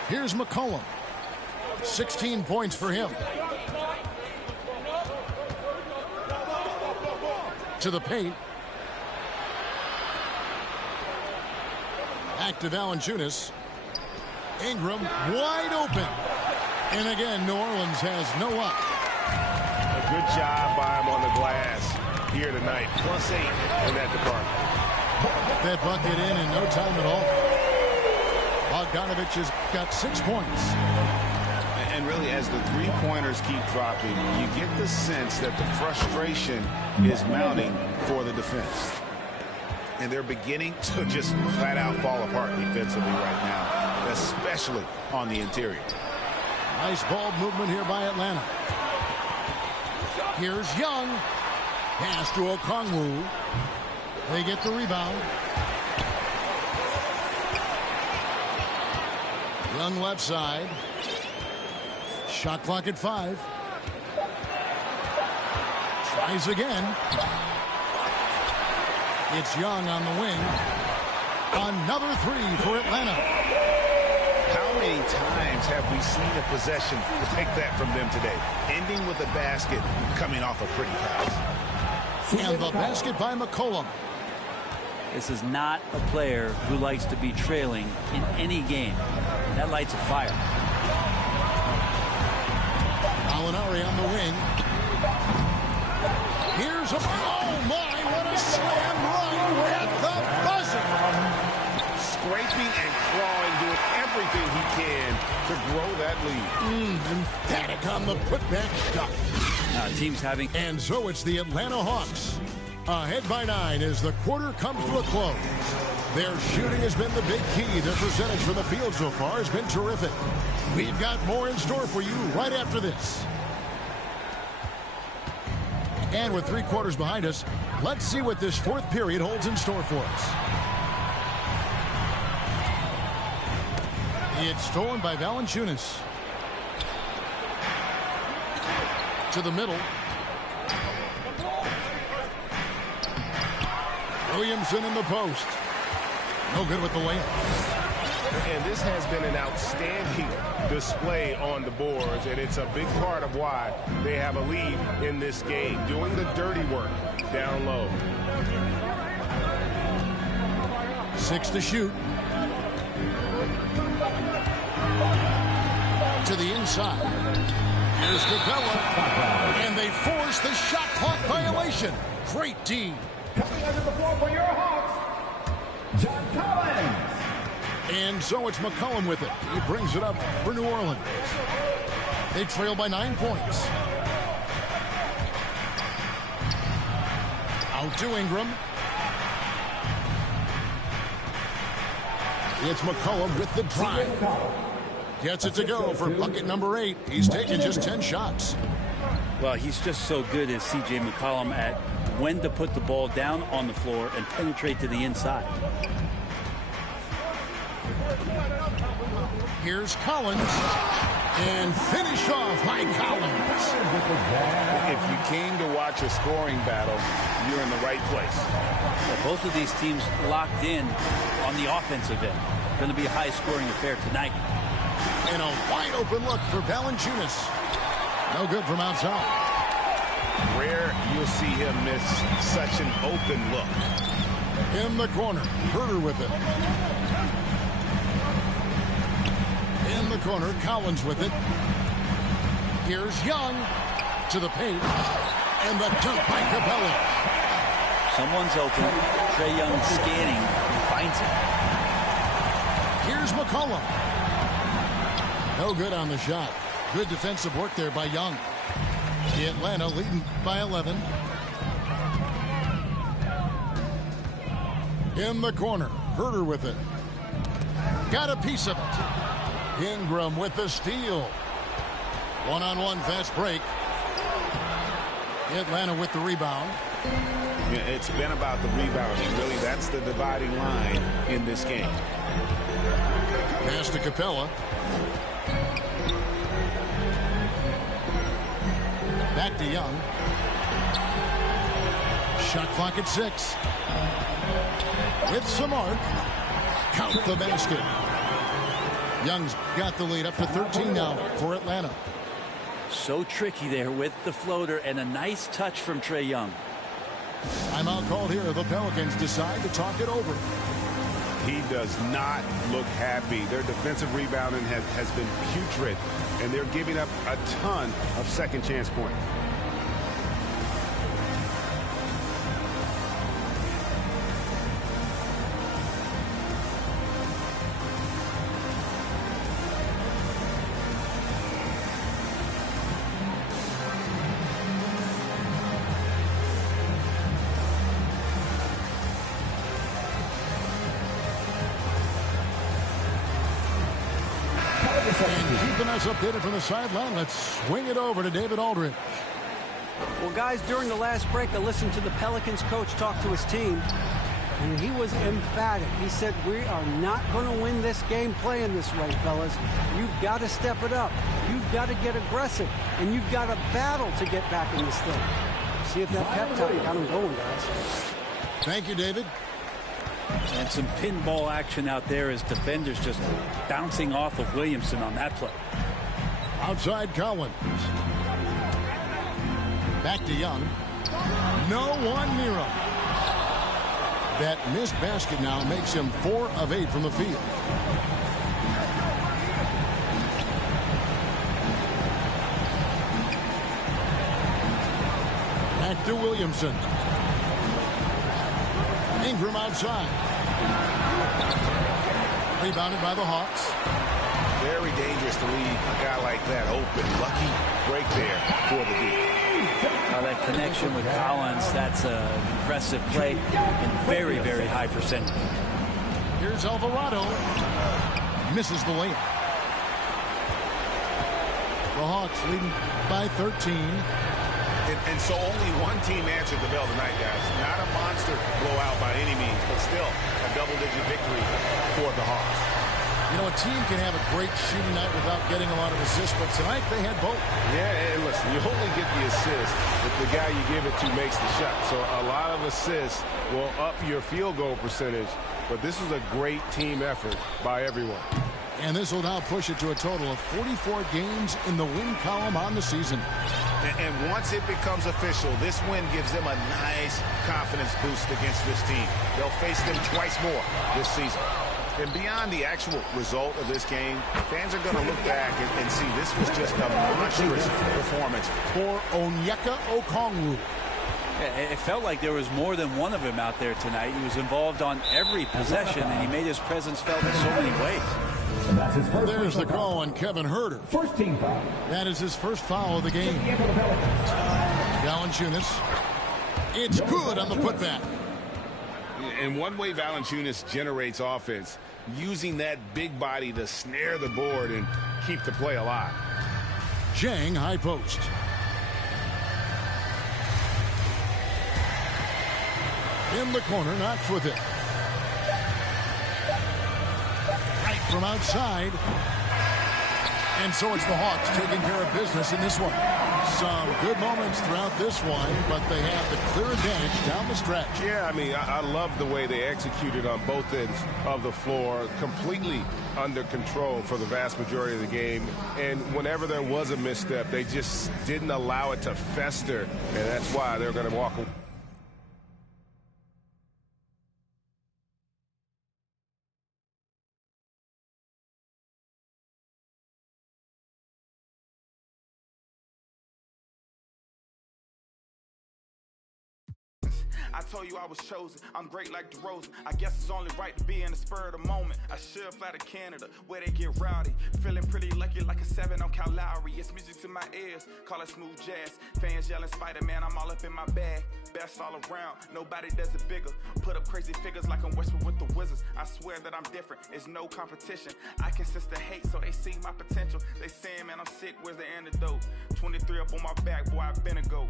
Here's McCollum. 16 points for him. To the paint. Back to Valanciunas. Ingram wide open. And again, New Orleans has no up. A good job by him on the glass here tonight. +8 in that department. That bucket in no time at all. Bogdanovich has got 6 points. And really, as the three-pointers keep dropping, you get the sense that the frustration is mounting for the defense. And they're beginning to just flat-out fall apart defensively right now, especially on the interior. Nice ball movement here by Atlanta. Here's Young. Pass to Okongwu. They get the rebound. Young left side. Shot clock at 5. Tries again. It's Young on the wing. Another 3 for Atlanta. How many times have we seen a possession like that from them today? Ending with a basket, coming off a pretty pass. And the basket by McCollum. This is not a player who likes to be trailing in any game. That lights a fire. Gallinari on the wing. Here's a... Oh, my, what a slam right at the buzzer. Scraping and clawing, doing everything he can to grow that lead. Emphatic on the putback stuff. Teams having... And so it's the Atlanta Hawks Ahead by 9 as the quarter comes to a close. Their shooting has been the big key. Their percentage from the field so far has been terrific. We've got more in store for you right after this. And with 3 quarters behind us, let's see what this 4th period holds in store for us. It's stolen by Valanciunas. To the middle. Williamson in the post. No good with the layup. And this has been an outstanding display on the boards, and it's a big part of why they have a lead in this game, doing the dirty work down low. 6 to shoot. To the inside. Here's Capella. And they force the shot clock violation. Great team. Coming under the floor for your Hawks, John Collins. And so it's McCollum with it. He brings it up for New Orleans. They trail by 9 points. Out to Ingram. It's McCollum with the drive. Gets it to go for bucket number 8. He's taken just 10 shots. Well, he's just so good as C.J. McCollum at when to put the ball down on the floor and penetrate to the inside. Here's Collins. And finish off by Collins. If you came to watch a scoring battle, you're in the right place. Well, both of these teams locked in on the offensive end. Going to be a high-scoring affair tonight. And a wide-open look for Valanciunas. No good from outside. Rare you'll see him miss such an open look. In the corner, Herter with it. In the corner, Collins with it. Here's Young to the paint. And the dunk by Capella. Someone's open. Trae Young scanning. He finds it. Here's McCollum. No good on the shot. Good defensive work there by Young. Atlanta leading by 11. In the corner, Herter with it. Got a piece of it. Ingram with the steal. One-on-one fast break. Atlanta with the rebound. Yeah, it's been about the rebounding. Really, that's the dividing line in this game. Pass to Capella. Back to Young. Shot clock at 6. With some arc. Count the basket. Young's got the lead up to 13 now for Atlanta. So tricky there with the floater and a nice touch from Trae Young. Timeout called here. The Pelicans decide to talk it over. He does not look happy. Their defensive rebounding has been putrid, and they're giving up a ton of second chance points. And keeping us updated from the sideline, let's swing it over to David Aldridge. Well, guys, during the last break, I listened to the Pelicans coach talk to his team, and he was emphatic. He said, we are not going to win this game playing this way, fellas. You've got to step it up. You've got to get aggressive, and you've got to battle to get back in this thing. See if that pep talk got him going, guys. Thank you, David. And some pinball action out there as defenders just bouncing off of Williamson on that play. Outside Collins. Back to Young. No one near him. That missed basket now makes him 4 of 8 from the field. Back to Williamson. Ingram outside. Rebounded by the Hawks. Very dangerous to leave a guy like that open. Lucky break there for the D. That connection with Collins, that's an impressive play and very, very high percentage. Here's Alvarado. Misses the layup. The Hawks leading by 13. And so only one team answered the bell tonight, guys. Not a monster blowout by any means, but still a double-digit victory for the Hawks. You know, a team can have a great shooting night without getting a lot of assists, but tonight they had both. Yeah, and listen, you only get the assist if the guy you give it to makes the shot. So a lot of assists will up your field goal percentage, but this is a great team effort by everyone. And this will now push it to a total of 44 games in the win column on the season. And once it becomes official, this win gives them a nice confidence boost against this team. They'll face them twice more this season. And beyond the actual result of this game, fans are going to look back and see this was just a monstrous performance for Onyeka Okongwu. It felt like there was more than one of him out there tonight. He was involved on every possession, and he made his presence felt in so many ways. There's the call on Kevin Huerter. First team foul. That is his first foul of the game. Valanciunas. It's good on the putback. And one way Valanciunas generates offense, using that big body to snare the board and keep the play alive. Jang high post. In the corner, Knox with it. Right from outside. And so it's the Hawks taking care of business in this one. Some good moments throughout this one, but they have the clear advantage down the stretch. Yeah, I mean, I love the way they executed on both ends of the floor, completely under control for the vast majority of the game. And whenever there was a misstep, they just didn't allow it to fester, and that's why they're going to walk away. I told you I was chosen. I'm great like DeRozan. I guess it's only right to be in the spur of the moment. I should fly to Canada where they get rowdy. Feeling pretty lucky like a 7 on Cal Lowry. It's music to my ears. Call it smooth jazz. Fans yelling Spider-Man. I'm all up in my bag. Best all around. Nobody does it bigger. Put up crazy figures like I'm Westwood with the Wizards. I swear that I'm different. It's no competition. I can sense the hate so they see my potential. They saying, man, I'm sick. Where's the antidote? 23 up on my back. Boy, I've been a goat.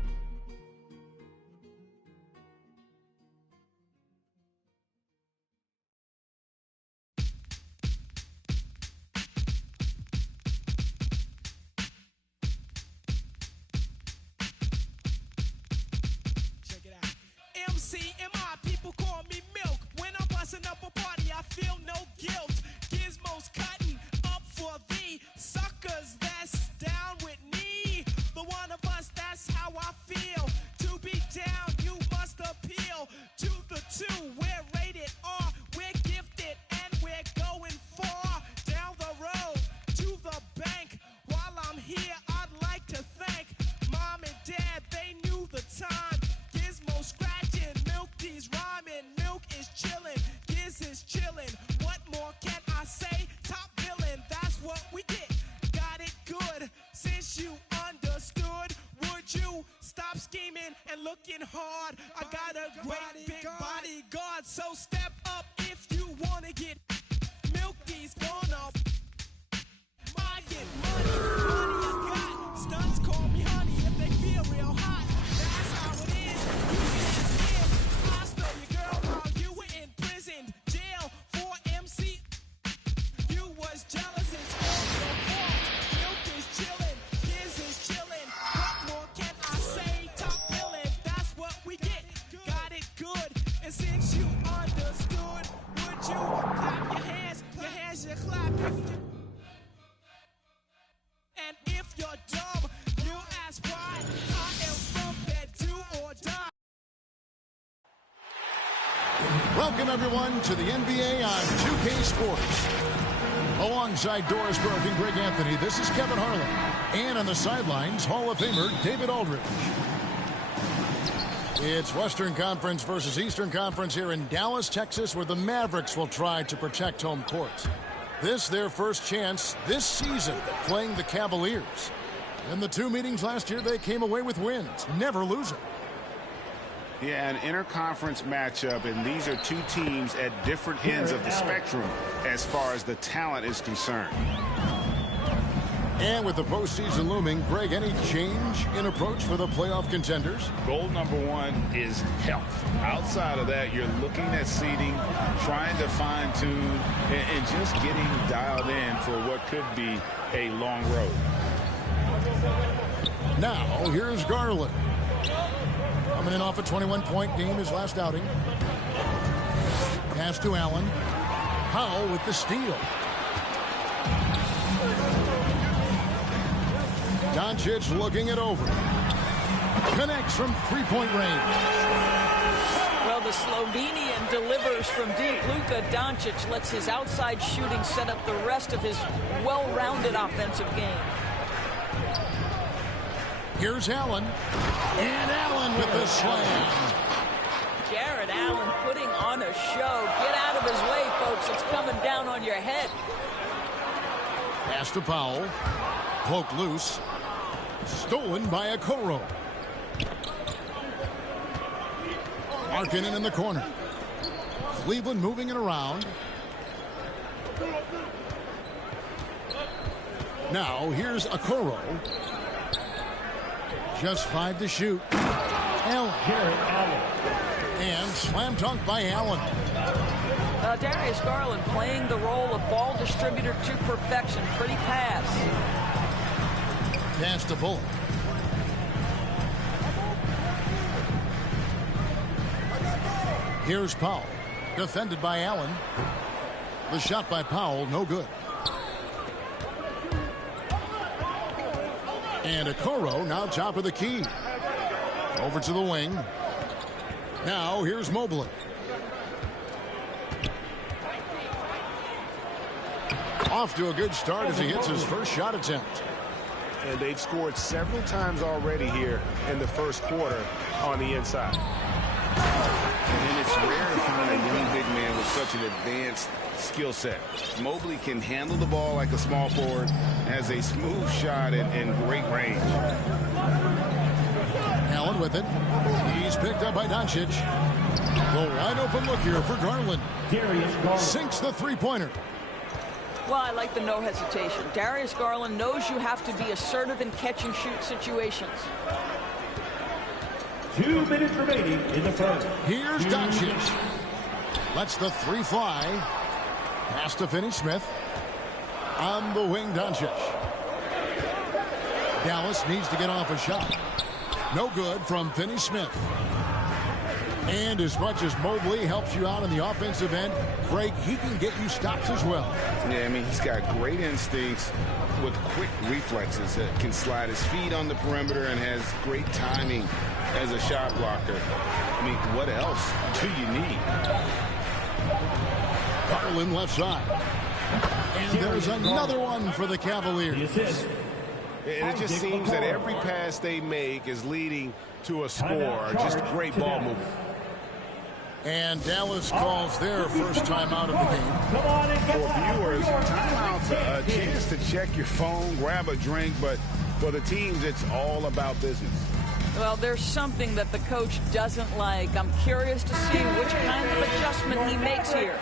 Up a party, I feel no guilt. Gizmos cutting up for the suckers that's down with me. The one of us, that's how I feel. To be down, you must appeal to the two. We're rated R, we're gifted, and we're going far down the road to the bank. While I'm here, I'd like to thank Mom and Dad, they knew the time. Gizmo scratching, Milky's rhyming, Milk is chilling. Is chillin'. What more can I say? Top villain, that's what we get. Got it good. Since you understood, would you stop scheming and looking hard? I got a great big bodyguard, so step up if you wanna get Milky's gonna. I get money I got. Stunts call me honey if they feel real hot. That's how it is. You get in. I stole your girl while you were in prison. Jealous, it's all your fault. Milk is chillin', Giz is chillin'. What more can I say? Top billin', that's what we get. Got it good. And since you understood, would you clap your hands? Your hands you clap. And if you're dumb, you ask why. I am from that do or die. Welcome everyone to the NBA on 2K Sports. Alongside Doris Burke and Greg Anthony, this is Kevin Harlan. And on the sidelines, Hall of Famer David Aldridge. It's Western Conference versus Eastern Conference here in Dallas, Texas, where the Mavericks will try to protect home court. This their first chance this season playing the Cavaliers. In the 2 meetings last year, they came away with wins, never losing. Yeah, an interconference matchup, and these are two teams at different ends of the spectrum as far as the talent is concerned. And with the postseason looming, Greg, any change in approach for the playoff contenders? Goal number one is health. Outside of that, you're looking at seeding, trying to fine-tune, and just getting dialed in for what could be a long road. Now, here's Garland. Coming in off a 21-point game his last outing. Pass to Allen. Powell with the steal. Doncic looking it over. Connects from three-point range. Well, the Slovenian delivers from deep. Luka Doncic lets his outside shooting set up the rest of his well-rounded offensive game. Here's Allen. And Allen with the slam. Jared Allen putting on a show. Get out of his way, folks. It's coming down on your head. Pass to Powell. Poke loose. Stolen by Okoro. Markkanen in the corner. Cleveland moving it around. Now here's Okoro. Just 5 to shoot. Allen. And slam dunk by Allen. Darius Garland playing the role of ball distributor to perfection. Pretty pass. Pass to Bullock. Here's Powell. Defended by Allen. The shot by Powell, no good. And Okoro now top of the key. Over to the wing. Now here's Mobley. Off to a good start as he hits his first shot attempt. And they've scored several times already here in the first quarter on the inside. And it's rare to find a young big man with such an advanced skill set. Mobley can handle the ball like a small forward, has a smooth shot and great range. Allen with it. He's picked up by Doncic. The wide open look here for Garland. Sinks the three-pointer. Well, I like the no hesitation. Darius Garland knows you have to be assertive in catch-and-shoot situations. 2 minutes remaining in the first. Here's Doncic. Lets the three fly. Pass to Finney-Smith. On the wing, Doncic. Dallas needs to get off a shot. No good from Finney-Smith. And as much as Mobley helps you out on the offensive end, Greg, he can get you stops as well. Yeah, I mean, he's got great instincts with quick reflexes. Can slide his feet on the perimeter and has great timing as a shot blocker. I mean, what else do you need? Garland left side. And there's another one for the Cavaliers. And it just seems that every pass they make is leading to a score. Just great ball movement. And Dallas calls their first timeout of the game. For viewers, timeout's a chance to check your phone, grab a drink, but for the teams, it's all about business. Well, there's something that the coach doesn't like. I'm curious to see which kind of adjustment he makes here.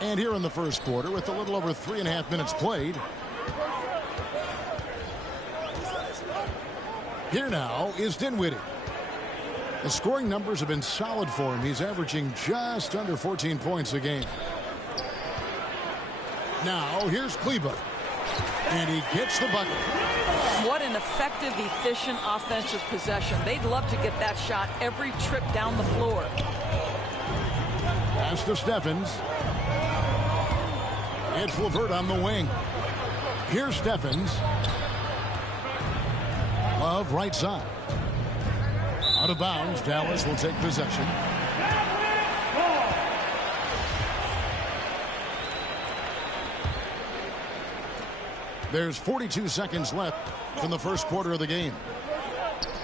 And here in the first quarter, with a little over 3.5 minutes played. Here now is Dinwiddie. The scoring numbers have been solid for him. He's averaging just under 14 points a game. Now here's Kleber. And he gets the bucket. What an effective, efficient offensive possession. They'd love to get that shot every trip down the floor. Pass to Stephens. It's LeVert on the wing. Here's Stephens. Love right side. Out of bounds. Dallas will take possession. There's 42 seconds left in the first quarter of the game.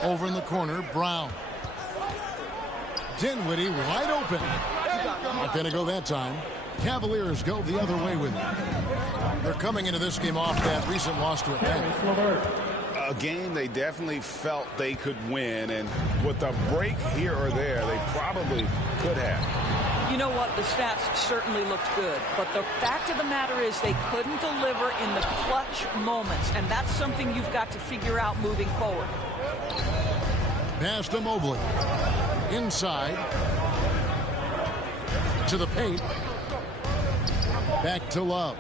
Over in the corner, Brown. Dinwiddie wide open. Not going to go that time. Cavaliers go the other way with it. They're coming into this game off that recent loss to Atlanta. A game they definitely felt they could win, and with a break here or there, they probably could have. You know what? The stats certainly looked good, but the fact of the matter is they couldn't deliver in the clutch moments, and that's something you've got to figure out moving forward. Pass to Mobley. Inside. To the paint. Back to Love.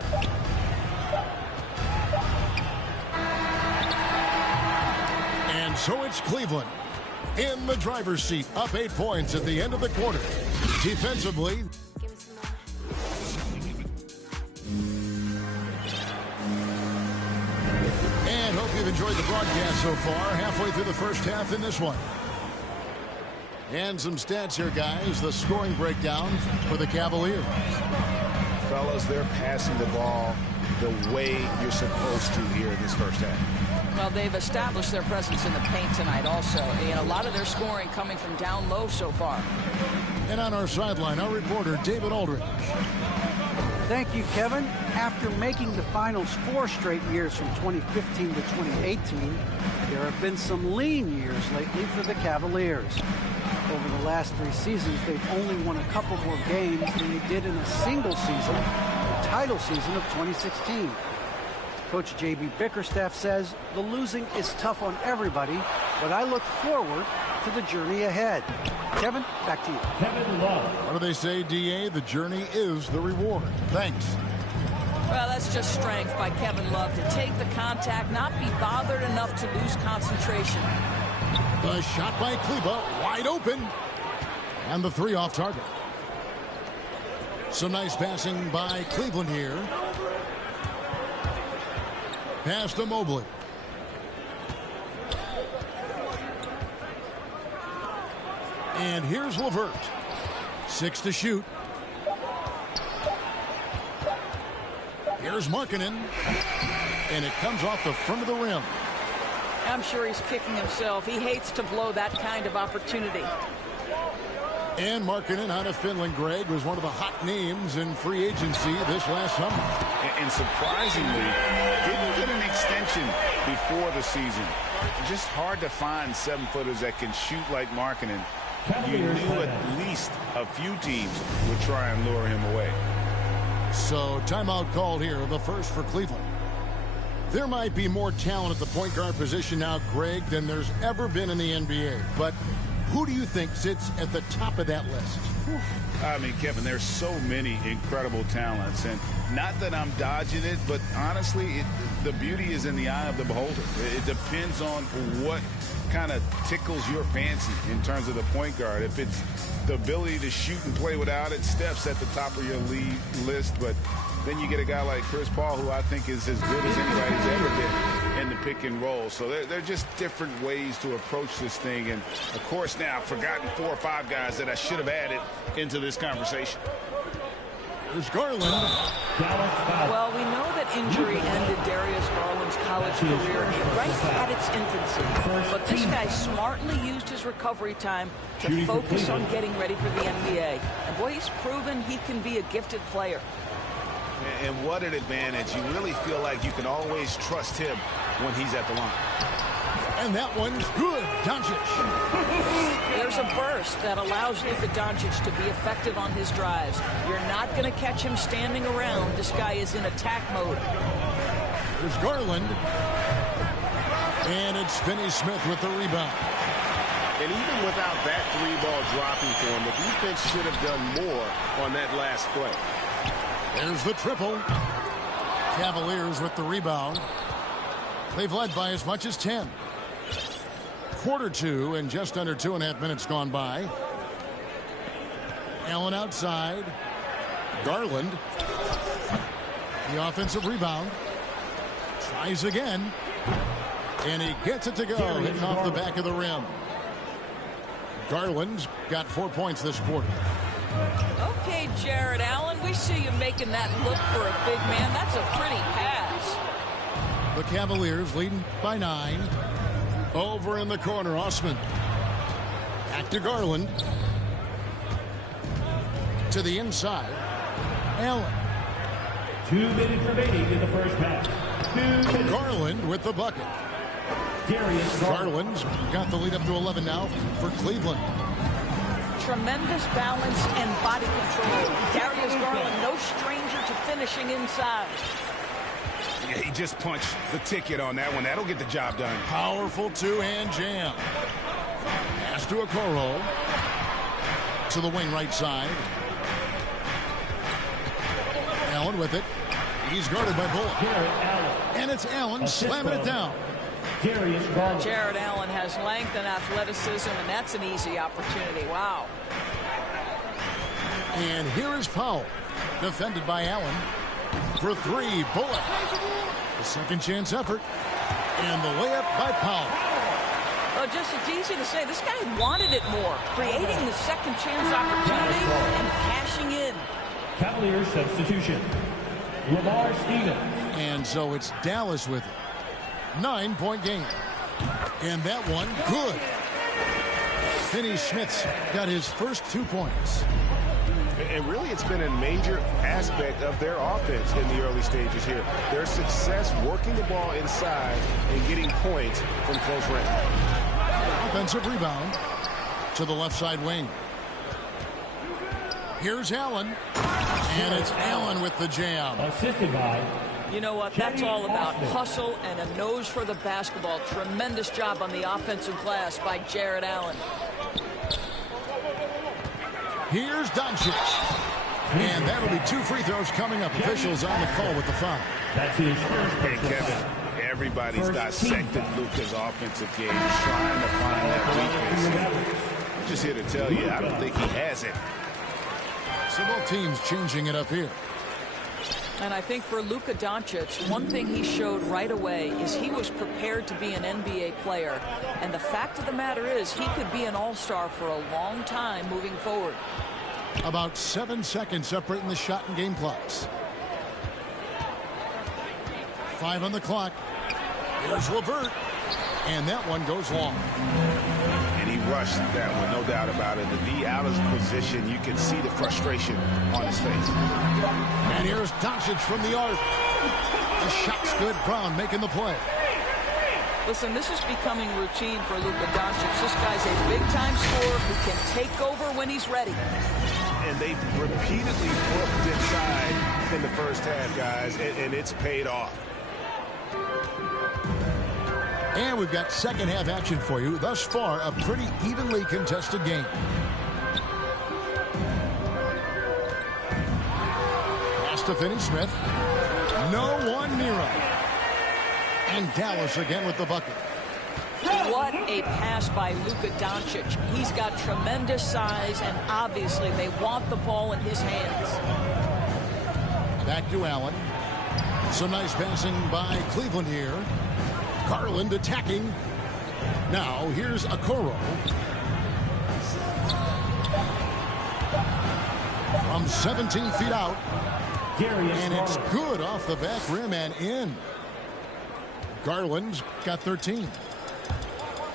And so it's Cleveland in the driver's seat, up 8 points at the end of the quarter. Defensively, and hope you've enjoyed the broadcast so far, halfway through the first half in this one. And some stats here, guys. The scoring breakdown for the Cavaliers. Fellas, they're passing the ball the way you're supposed to here in this first half. Well, they've established their presence in the paint tonight also, and a lot of their scoring coming from down low so far. And on our sideline, our reporter, David Aldridge. Thank you, Kevin. After making the finals 4 straight years from 2015 to 2018, there have been some lean years lately for the Cavaliers. Over the last 3 seasons, they've only won a couple more games than they did in a single season, the title season of 2016. Coach J.B. Bickerstaff says the losing is tough on everybody, but I look forward to the journey ahead. Kevin, back to you. Kevin Love. What do they say, D.A.? The journey is the reward. Thanks. Well, that's just strength by Kevin Love to take the contact, not be bothered enough to lose concentration. The shot by Kleba, wide open. And the 3 off target. Some nice passing by Cleveland here. Pass to Mobley. And here's LeVert. 6 to shoot. Here's Markkanen. And it comes off the front of the rim. I'm sure he's kicking himself. He hates to blow that kind of opportunity. And Markkanen out of Finland, Greg, was one of the hot names in free agency this last summer. And surprisingly, didn't get an extension before the season. Just hard to find 7-footers that can shoot like Markkanen. You knew at least a few teams would try and lure him away. So timeout called here, the first for Cleveland. There might be more talent at the point guard position now, Greg, than there's ever been in the NBA. But who do you think sits at the top of that list? I mean, Kevin, there's so many incredible talents. And not that I'm dodging it, but honestly, the beauty is in the eye of the beholder. It depends on what kind of tickles your fancy in terms of the point guard. If it's the ability to shoot and play without it, Steph's at the top of your league list. But then you get a guy like Chris Paul, who I think is as good as anybody's ever been in the pick and roll. So they're just different ways to approach this thing. And, of course, now I've forgotten 4 or 5 guys that I should have added into this conversation. There's Garland. Well, we know that injury ended Darius Garland's college career right at its infancy. But this guy smartly used his recovery time to focus on getting ready for the NBA. And, boy, he's proven he can be a gifted player. And what an advantage. You really feel like you can always trust him when he's at the line. And that one's good. Doncic. There's a burst that allows Luka Doncic to be effective on his drives. You're not going to catch him standing around. This guy is in attack mode. There's Garland. And it's Finney-Smith with the rebound. And even without that 3-ball dropping for him, the defense should have done more on that last play. There's the triple. Cavaliers with the rebound. They've led by as much as 10. Quarter 2 and just under 2.5 minutes gone by. Allen outside. Garland. The offensive rebound. Tries again. And he gets it to go. Hitting off the back of the rim. Garland's got 4 points this quarter. Okay, Jared Allen, we see you making that look for a big man. That's a pretty pass. The Cavaliers leading by 9. Over in the corner, Osman. Back to Garland. To the inside. Allen. 2 minutes remaining in the first half. Garland with the bucket. Darius Garland's got the lead up to 11 now for Cleveland. Tremendous balance and body control. Darius Garland, no stranger to finishing inside. Yeah, he just punched the ticket on that one. That'll get the job done. Powerful two-hand jam. Pass to Okoro. To the wing right side. Allen with it. He's guarded by Bullock. And it's Allen slamming it down. Jared Allen has length and athleticism, and that's an easy opportunity. Wow. And here is Powell. Defended by Allen. For three, Bullock. The second chance effort. And the layup by Powell. Well, just it's easy to say. This guy wanted it more. Creating the second chance opportunity and cashing in. Cavaliers substitution. Lamar Stevens. And so it's Dallas with it. 9-point game. And that one, good. Finney-Smith's got his first 2 points. And really, it's been a major aspect of their offense in the early stages here. Their success working the ball inside and getting points from close range. Offensive rebound to the left side wing. Here's Allen. And it's Allen with the jam. Assisted by... You know what? That's all about hustle and a nose for the basketball. Tremendous job on the offensive glass by Jared Allen. Here's Doncic. And that'll be 2 free throws coming up. Officials on the call with the foul. That's his first. Hey, Kevin, everybody's dissected Luka's offensive game, trying to find that weakness. I'm just here to tell you, I don't think he has it. So both teams changing it up here. And I think for Luka Doncic, one thing he showed right away is he was prepared to be an NBA player. And the fact of the matter is he could be an all-star for a long time moving forward. About 7 seconds separating the shot and game clocks. 5 on the clock. Here's LeVert. And that one goes long. And he rushed that one, no doubt about it. To be out of position, you can see the frustration on his face. And here's Doncic from the arc. The shot's good. Brown making the play. Listen, this is becoming routine for Luka Doncic. This guy's a big-time scorer who can take over when he's ready. And they've repeatedly booked inside in the first half, guys, and it's paid off. And we've got second half action for you. Thus far, a pretty evenly contested game. Pass to Finney-Smith. No one near him. And Dallas again with the bucket. What a pass by Luka Doncic. He's got tremendous size, and obviously they want the ball in his hands. Back to Allen. Some nice passing by Cleveland here. Garland attacking. Now here's Okoro. From 17 feet out. And it's good off the back rim and in. Garland's got 13.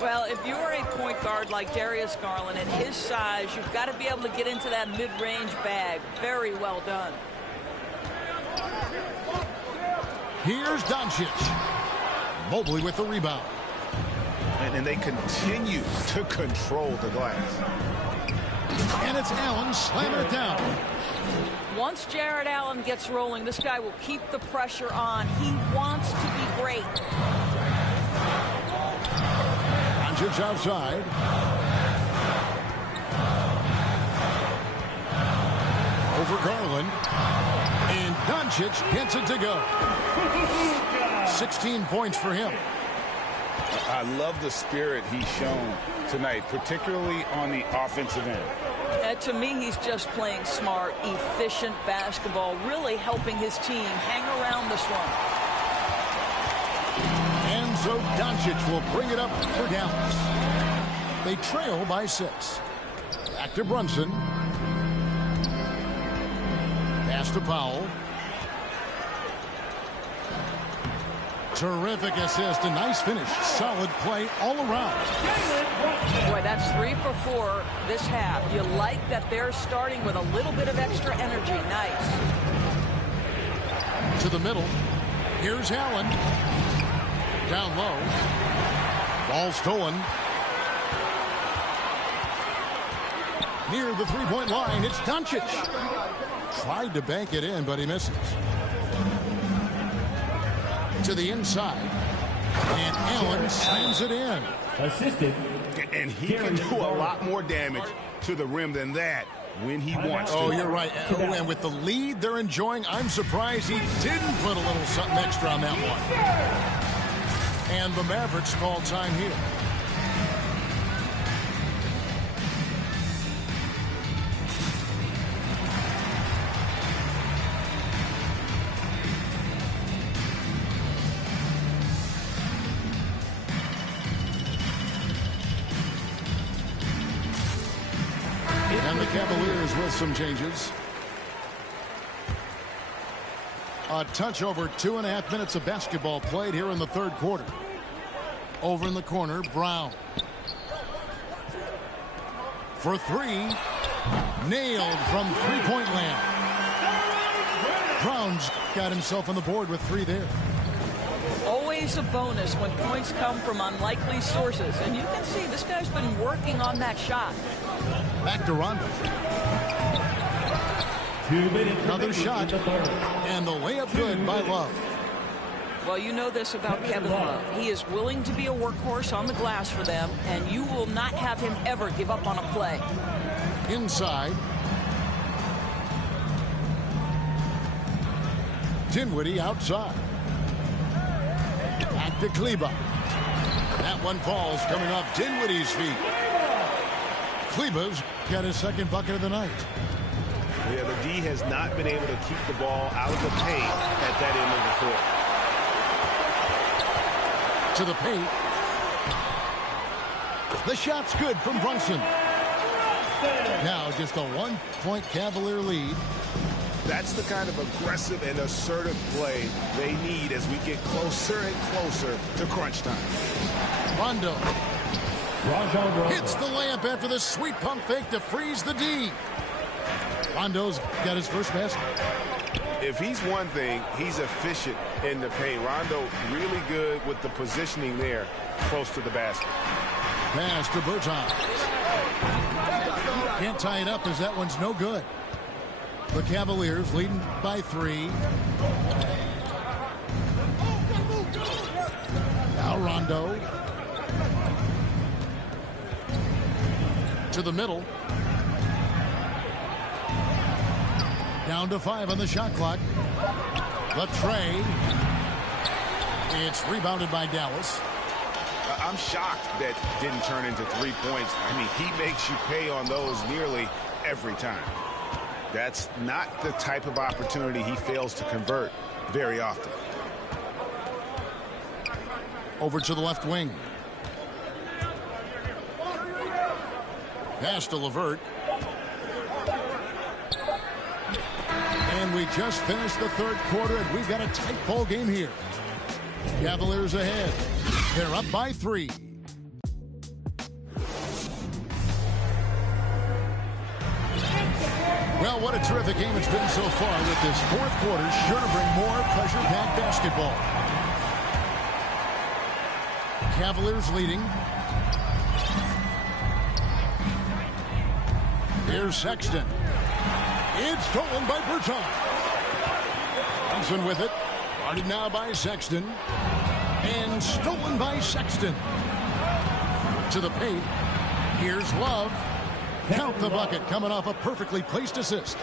Well, if you're a point guard like Darius Garland at his size, you've got to be able to get into that mid-range bag. Very well done. Here's Doncic. Mobley with the rebound. And they continue to control the glass. And it's Allen slamming it down. Once Jared Allen gets rolling, this guy will keep the pressure on. He wants to be great. Doncic outside. Over Garland. And Doncic gets it to go. 16 points for him. I love the spirit he's shown tonight, particularly on the offensive end. To me, he's just playing smart, efficient basketball, really helping his team hang around this one. And so Doncic will bring it up for Dallas. They trail by 6. Back to Brunson. Pass to Powell. Terrific assist, a nice finish. Solid play all around. Boy, that's 3 for 4 this half. You like that they're starting with a little bit of extra energy. Nice. To the middle. Here's Allen. Down low. Ball stolen. Near the three-point line, it's Doncic. Tried to bank it in, but he misses. To the inside. And Allen slams it in. Assisted. And he can do a lot more damage to the rim than that when he wants to. Oh, you're right. And with the lead they're enjoying, I'm surprised he didn't put a little something extra on that one. And the Mavericks call time here. And the Cavaliers with some changes. A touch over 2.5 minutes of basketball played here in the third quarter. Over in the corner, Brown. For three. Nailed from three-point land. Brown's got himself on the board with three there. Always a bonus when points come from unlikely sources. And you can see this guy's been working on that shot. Back to Rondo. 2 minutes. Another shot. And the layup good by Love. Well, you know this about Kevin Love. He is willing to be a workhorse on the glass for them, and you will not have him ever give up on a play. Inside. Dinwiddie outside. Back to Kleba. That one falls coming off Dinwiddie's feet. Kleba's got his second bucket of the night. Yeah, the D has not been able to keep the ball out of the paint at that end of the court. To the paint. The shot's good from Brunson. Now just a 1-point Cavalier lead. That's the kind of aggressive and assertive play they need as we get closer and closer to crunch time. Rondo hits the layup after the sweet pump fake to freeze the D. Rondo's got his first basket. If he's one thing, he's efficient in the paint. Rondo really good with the positioning there close to the basket. Pass to Bertans. Can't tie it up as that one's no good. The Cavaliers leading by 3. Now Rondo. To the middle. Down to 5 on the shot clock. The tray. It's rebounded by Dallas. I'm shocked that didn't turn into 3 points. I mean, he makes you pay on those nearly every time. That's not the type of opportunity he fails to convert very often. Over to the left wing. Pass to LeVert. And we just finished the third quarter, and we've got a tight ball game here. Cavaliers ahead. They're up by 3. Well, what a terrific game it's been so far, with this fourth quarter sure to bring more pressure-packed basketball. Cavaliers leading. Here's Sexton. It's stolen by Bertans. Brunson with it. Guarded now by Sexton. And stolen by Sexton. To the paint. Here's Love. Count the bucket, coming off a perfectly placed assist.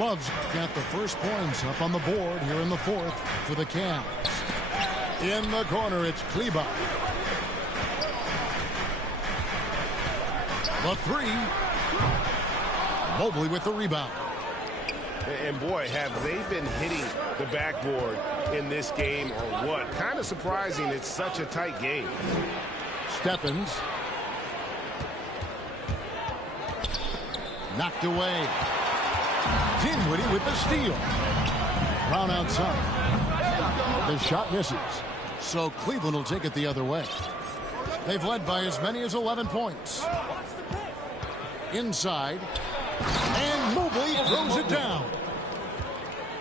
Love's got the first points up on the board here in the fourth for the Cavs. In the corner, it's Kleba. The 3. Mobley with the rebound. And boy, have they been hitting the backboard in this game or what? Kind of surprising it's such a tight game. Stephens. Knocked away. Dinwiddie with the steal. Brown outside. The shot misses. So Cleveland will take it the other way. They've led by as many as 11 points. Inside. And Mobley throws it down.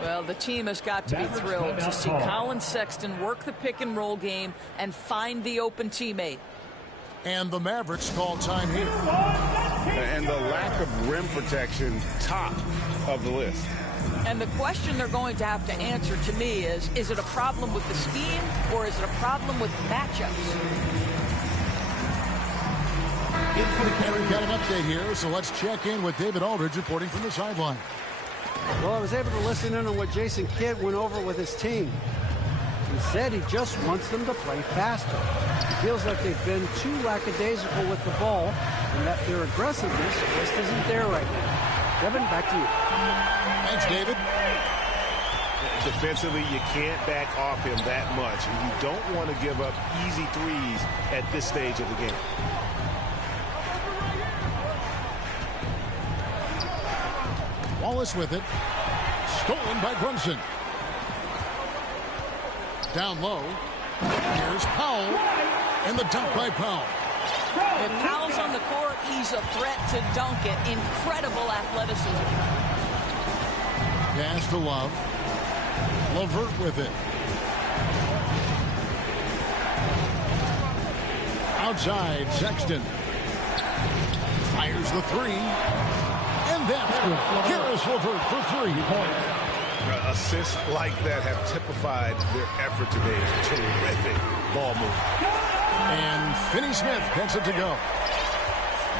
Well, the team has got to be thrilled to see Colin Sexton work the pick-and-roll game and find the open teammate. And the Mavericks call time here. And the lack of rim protection, top of the list. And the question they're going to have to answer to me is it a problem with the scheme or is it a problem with matchups? We've got an update here, so let's check in with David Aldridge reporting from the sideline. Well, I was able to listen in on what Jason Kidd went over with his team. He said he just wants them to play faster. He feels like they've been too lackadaisical with the ball and that their aggressiveness just isn't there right now. Kevin, back to you. Thanks, David. Defensively, you can't back off him that much. And you don't want to give up easy threes at this stage of the game. Wallace with it. Stolen by Brunson. Down low. Here's Powell. And the dunk by Powell. If Powell's on the court, he's a threat to dunk it. Incredible athleticism. Pass to Love. LeVert with it. Outside, Sexton. Fires the three. And that's good. Here's LeVert for 3 points. Assists like that have typified their effort today. Terrific ball move. And Finney Smith gets it to go.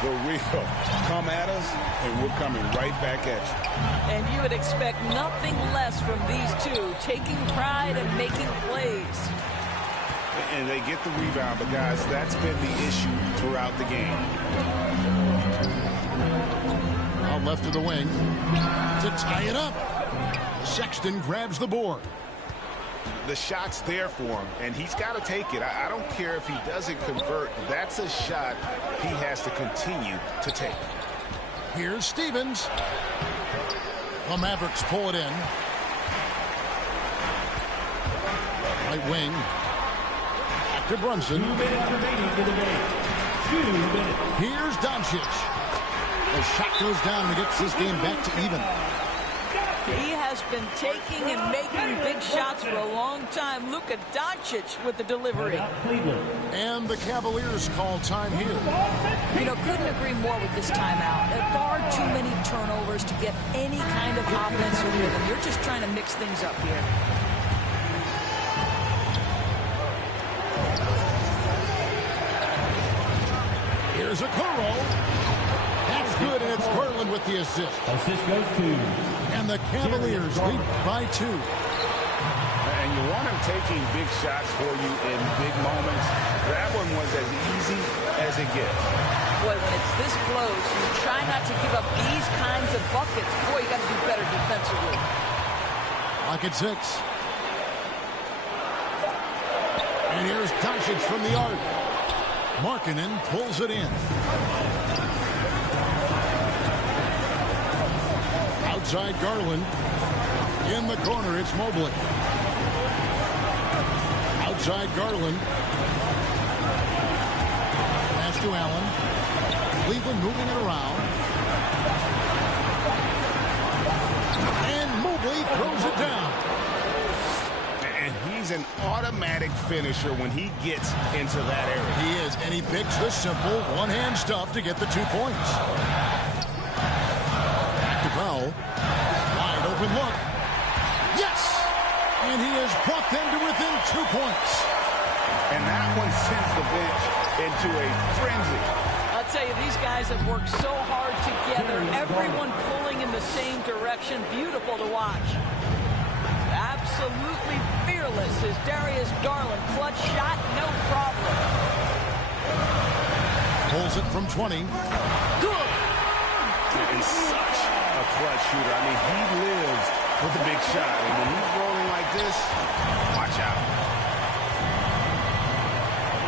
The real. Come at us, and we're coming right back at you. And you would expect nothing less from these two, taking pride and making plays. And they get the rebound, but guys, that's been the issue throughout the game. Out left of the wing to tie it up. Sexton grabs the board. The shot's there for him, and he's got to take it. I don't care if he doesn't convert. That's a shot he has to continue to take. Here's Stevens. The Mavericks pull it in. Right wing. Back to Brunson. 2 minutes remaining in the game. 2 minutes. Here's Doncic. The shot goes down and gets this game back to even. He has been taking and making big shots for a long time. Luka Doncic with the delivery. And the Cavaliers call time here. You know, couldn't agree more with this timeout. There are far too many turnovers to get any kind of offensive rhythm. You're just trying to mix things up here. Here's a Kuro. That's good, and it's Coolin with the assist. Assist goes to. And the Cavaliers lead by 2. And you want him taking big shots for you in big moments. That one was as easy as it gets. Boy, when it's this close, you try not to give up these kinds of buckets. Boy, you got to do better defensively. Lock at 6. And here's Doncic from the arc. Markkanen pulls it in. Outside Garland. In the corner, it's Mobley. Outside Garland. Pass to Allen. Cleveland moving it around. And Mobley throws it down. And he's an automatic finisher when he gets into that area. He is, and he picks the simple one-hand stuff to get the 2 points. Back to Powell. Wide open look. Yes! And he has brought them to within 2 points. And that one sends the bench into a frenzy. I'll tell you, these guys have worked so hard together. Everyone pulling in the same direction. Beautiful to watch. Absolutely fearless is Darius Garland. Clutch shot, no problem. Pulls it from 20. Good. And such a clutch shooter. I mean, he lives with a big shot. And when he's rolling like this, watch out.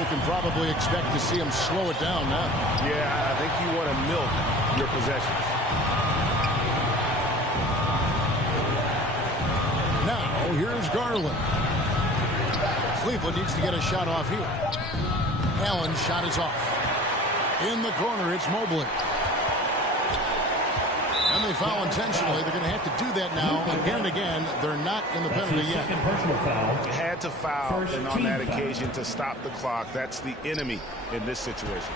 We can probably expect to see him slow it down now. Yeah, I think you want to milk your possessions. Now, here's Garland. Cleveland needs to get a shot off here. Allen's shot is off. In the corner, it's Mobley. And the they foul intentionally, they're going to have to do that now again and again. They're not in the penalty yet. Had to foul, and on that occasion to stop the clock. That's the enemy in this situation.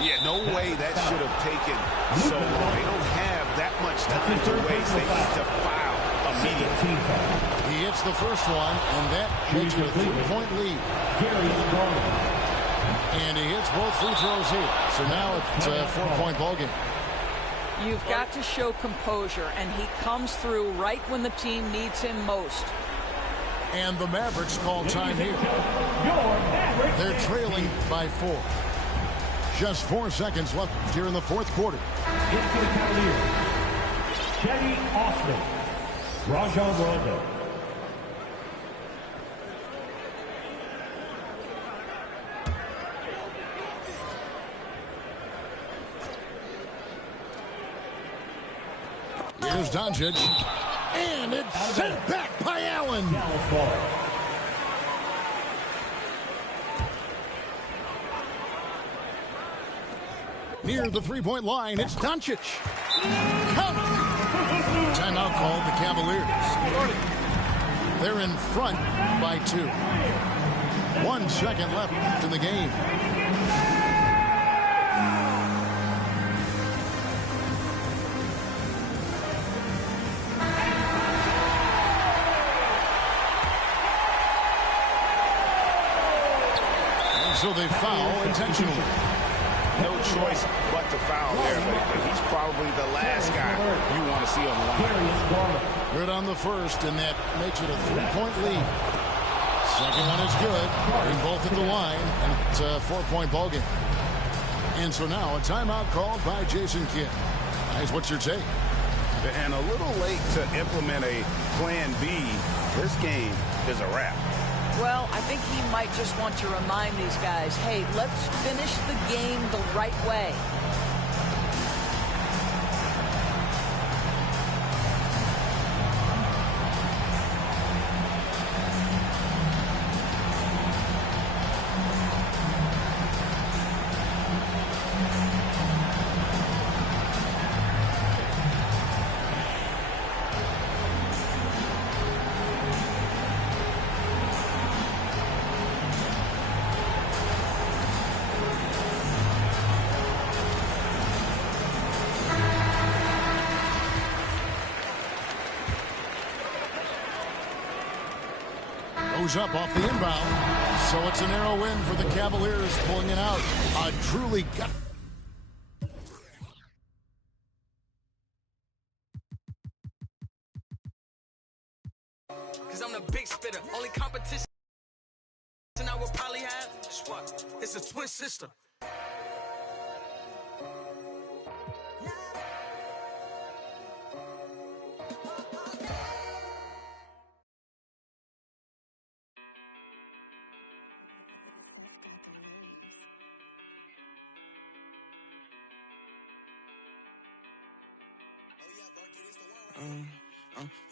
Yeah, no way that should have taken so long. They don't have that much time to waste. They need to foul immediately. He hits the first one, and that makes it a 3-point lead. And he hits both free throws here. So now it's a 4-point ball game. You've got to show composure, and he comes through right when the team needs him most. And the Mavericks call time here. They're trailing by 4. Just 4 seconds left here in the fourth quarter. Into the Cavaliers, Cedi Osman, Rajon Rondo. Here's Doncic. And it's sent back by Allen. Near the three-point line, it's Doncic. Count. Timeout called the Cavaliers. They're in front by 2. 1 second left in the game. And so they foul intentionally. No choice but to foul there, but he's probably the last guy you want to see on the line. Good on the first, and that makes it a 3-point lead. Second one is good. They're both at the line, and it's a 4-point ball game. And so now a timeout called by Jason Kidd. Guys, what's your take? And a little late to implement a plan B. This game is a wrap. Well, I think he might just want to remind these guys, hey, let's finish the game the right way. Goes up off the inbound. So it's a narrow win for the Cavaliers, pulling it out. A truly gut. Cause I'm the big spitter. Only competition I will probably have is what? It's a twin sister.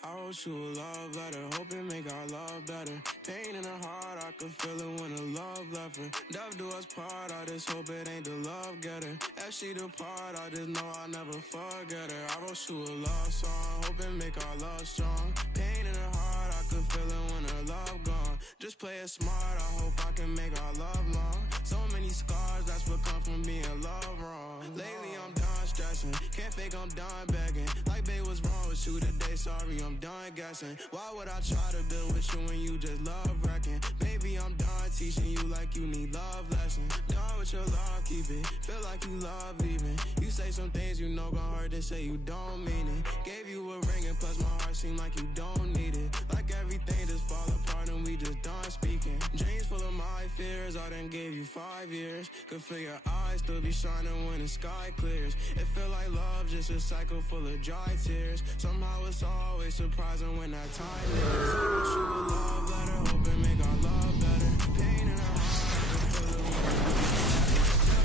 I wrote you a love letter, hoping make our love better. Pain in her heart, I could feel it when the love left her. Death do us part, I just hope it ain't the love getter. As she depart, I just know I'll never forget her. I wrote you a love song, hoping make our love strong. Pain in her heart, I could feel it when her love gone. Just play it smart, I hope I can make our love long. So many scars, that's what come from being love wrong. Lately I'm done stressing, can't fake I'm done begging. Like babe, what's wrong with you today? Sorry, I'm done guessing. Why would I try to build with you when you just love wrecking? Baby, I'm done teaching you like you need love lessons. Done with your love, keep it. Feel like you love leaving. You say some things you know gon' hurt, they say you don't mean it. Gave you a ring and plus my heart seem like you don't need it. Like everything just fall apart and we just done speaking. Dreams full of my fears, I done gave you 5 years. Could feel your eyes still be shining when the sky clears. It feel like love, just a cycle full of dry tears. Somehow it's always surprising when that time is. I wish you a love letter, hoping make our love better. Pain in our heart, I can feel it when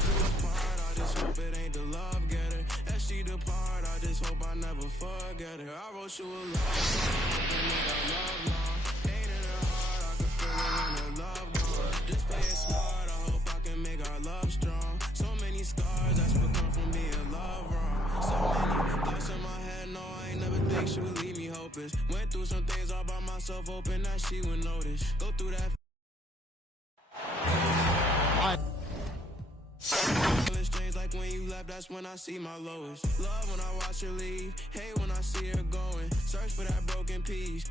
we're apart. I just hope it ain't the love getter. As she depart, I just hope I never forget her. I wrote you a love song, hoping make our love long. Pain in her heart, I can feel it when her love gone. Just play it smart, I hope I can make our love strong. So many scars, that's what come from being love wrong. So many thoughts focus. Went through some things all by myself, hoping that she would notice. Go through that. Strange like when you left, that's when I see my lowest. Love when I watch her leave, hate when I see her going. Search for that broken piece,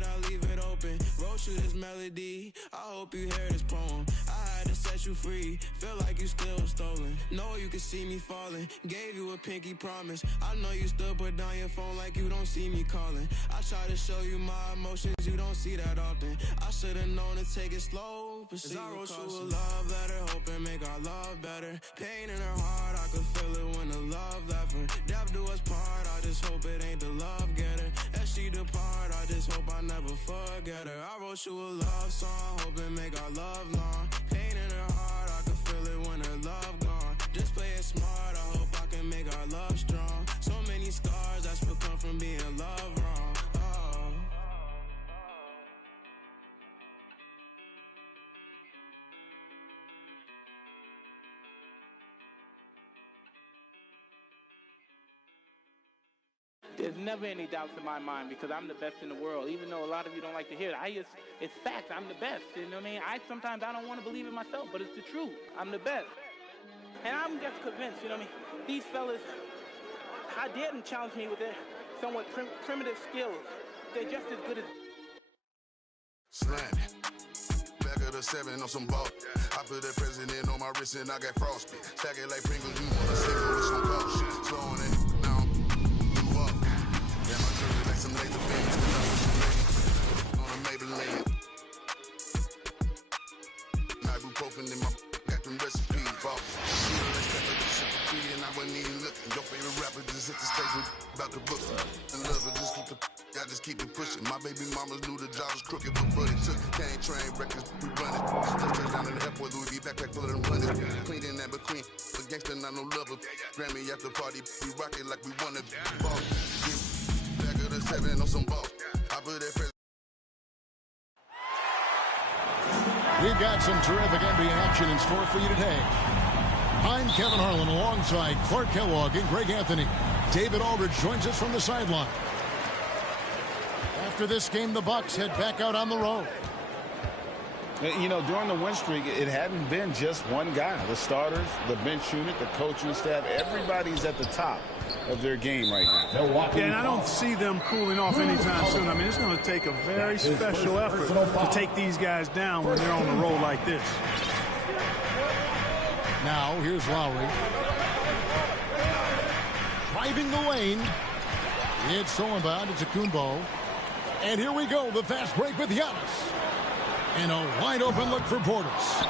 I leave it open. Wrote you this melody, I hope you hear this poem. I had to set you free, feel like you still stolen. Know you can see me falling, gave you a pinky promise. I know you still put down your phone like you don't see me calling. I try to show you my emotions, you don't see that often. I should've known to take it slow, but I wrote you a love letter, hoping make our love better. Pain in her heart, I could feel it when the love left her. Death do us part, I just hope it ain't the love getter. As she depart, I just hope I never forget her. I wrote you a love song, hoping make our love long. Pain in her heart, I can feel it when her love gone. Just play it smart, I hope I can make our love strong. So many scars, that's what come from being loved wrong. Oh. There's never any doubts in my mind because I'm the best in the world. Even though a lot of you don't like to hear it, it's fact. I'm the best. You know what I mean? Sometimes I don't want to believe it myself, but it's the truth. I'm the best. And I'm just convinced, you know what I mean? These fellas, I didn't challenge me with their somewhat primitive skills. They're just as good as... Slam. Back of the 7 on some ball. I put that president on my wrist and I got frostbite. Stack it like Pringles, you want to single with some cold shit. Slowing it down, move up. Yeah, my jewelry like some laser beams. On a Maybelline. Ibuprofen in my got them recipes. Ball. And I wasn't even looking. Your favorite rapper just hit the stage with about the book. And love it, I just keep it pushing. My baby mamas knew the job was crooked, but it took. Can't train records, we run it. Just down in the airport, Louis V backpack full of them runners. Clean in that between, but gangsta not no lover. Grammy after party, we rock it like we wanna ball. Back of the 7 on some ball. I put that president. We've got some terrific NBA action in store for you today. I'm Kevin Harlan alongside Clark Kellogg and Greg Anthony. David Aldridge joins us from the sideline. After this game, the Bucks head back out on the road. You know, during the win streak, it hadn't been just one guy. The starters, the bench unit, the coaching staff, everybody's at the top of their game right now. Yeah, and I don't see them cooling off anytime soon. I mean, it's going to take a very special effort to take these guys down when they're on the road like this. Now, here's Lowry. Driving the lane. It's Solenbad. It's Akumbo. And here we go. The fast break with Giannis. And a wide open look for Portis.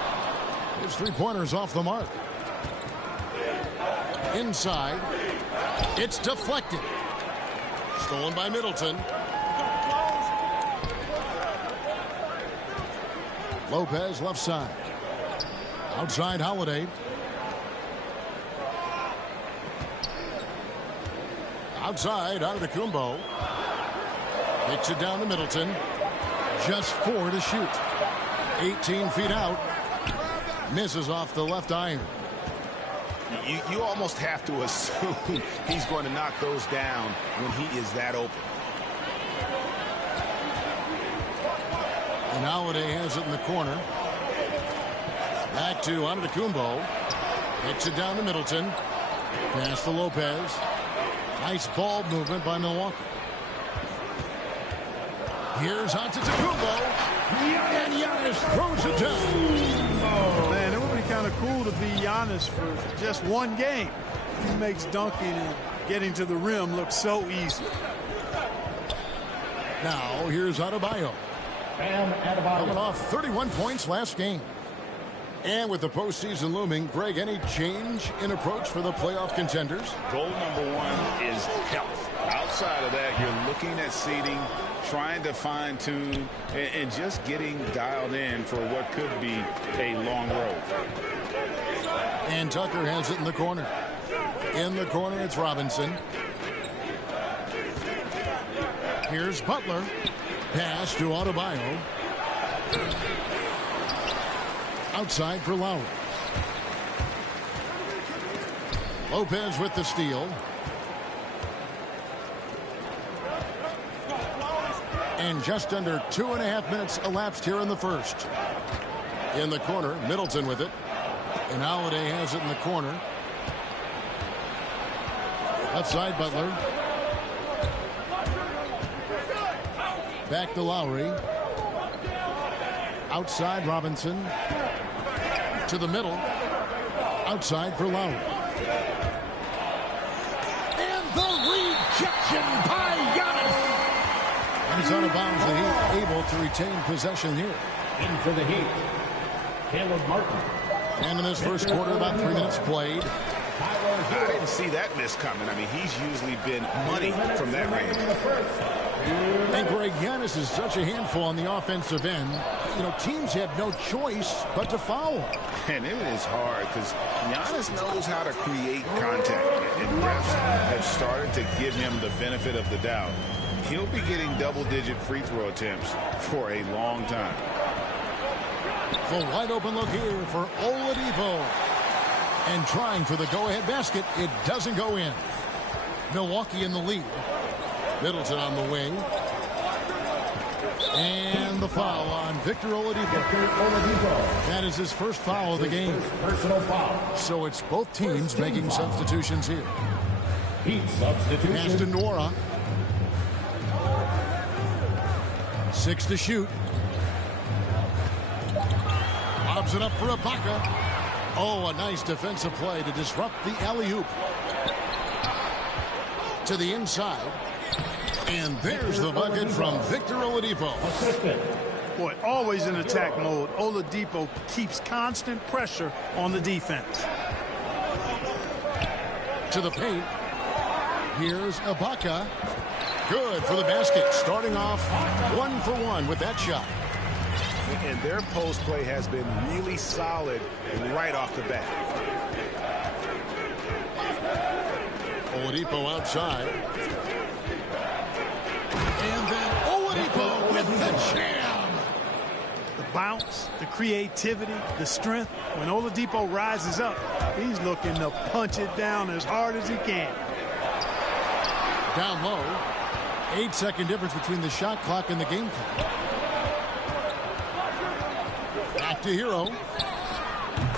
His three-pointers off the mark. Inside. It's deflected. Stolen by Middleton. Lopez left side. Outside Holiday. Outside out of the Kumbo. Kicks it down to Middleton. Just 4 to shoot. 18 feet out. Misses off the left iron. You almost have to assume he's going to knock those down when he is that open. And Holiday has it in the corner. Back to Antetokounmpo. Kicks it down to Middleton. Pass to Lopez. Nice ball movement by Milwaukee. Here's Antetokounmpo. And Giannis throws it down. Oh, man, it would be kind of cool to be Giannis for just one game. He makes dunking and getting to the rim look so easy. Now, here's Adebayo. Coming off 31 points last game. And with the postseason looming, Greg, any change in approach for the playoff contenders? Goal number 1 is health. Outside of that, you're looking at seeding, trying to fine-tune, and just getting dialed in for what could be a long road. And Tucker has it in the corner. In the corner, it's Robinson. Here's Butler. Pass to Adebayo. Outside for Lowry. Lopez with the steal. And just under 2.5 minutes elapsed here in the first. In the corner, Middleton with it. And Holiday has it in the corner. Left side, Butler. Back to Lowry. Outside, Robinson. To the middle. Outside for Lowry. And the rejection by Giannis. He's out of bounds. The Heat able to retain possession here. In for the Heat, Caleb Martin. And in this first quarter, about 3 minutes played. I didn't see that miss coming. I mean, he's usually been money from that range. And Greg, Giannis is such a handful on the offensive end. You know, teams have no choice but to foul. And it is hard because Giannis knows how to create contact. And refs have started to give him the benefit of the doubt. He'll be getting double-digit free throw attempts for a long time. The wide open look here for Oladipo. And trying for the go-ahead basket. It doesn't go in. Milwaukee in the lead. Middleton on the wing. And the foul on Victor Oladipo. That is his first foul of the game. Personal foul. So it's both teams making substitutions here. Heat substitution. Pass to Nora. 6 to shoot. Lobs it up for Ibaka. Oh, a nice defensive play to disrupt the alley-oop. To the inside. And there's the bucket from Victor Oladipo. Boy, always in attack mode. Oladipo keeps constant pressure on the defense. To the paint. Here's Ibaka. Good for the basket. Starting off 1 for 1 with that shot. And their post play has been really solid right off the bat. Oladipo outside. And then Oladipo with the jam. The bounce, the creativity, the strength. When Oladipo rises up, he's looking to punch it down as hard as he can. Down low. 8-second difference between the shot clock and the game clock. Back to Hero.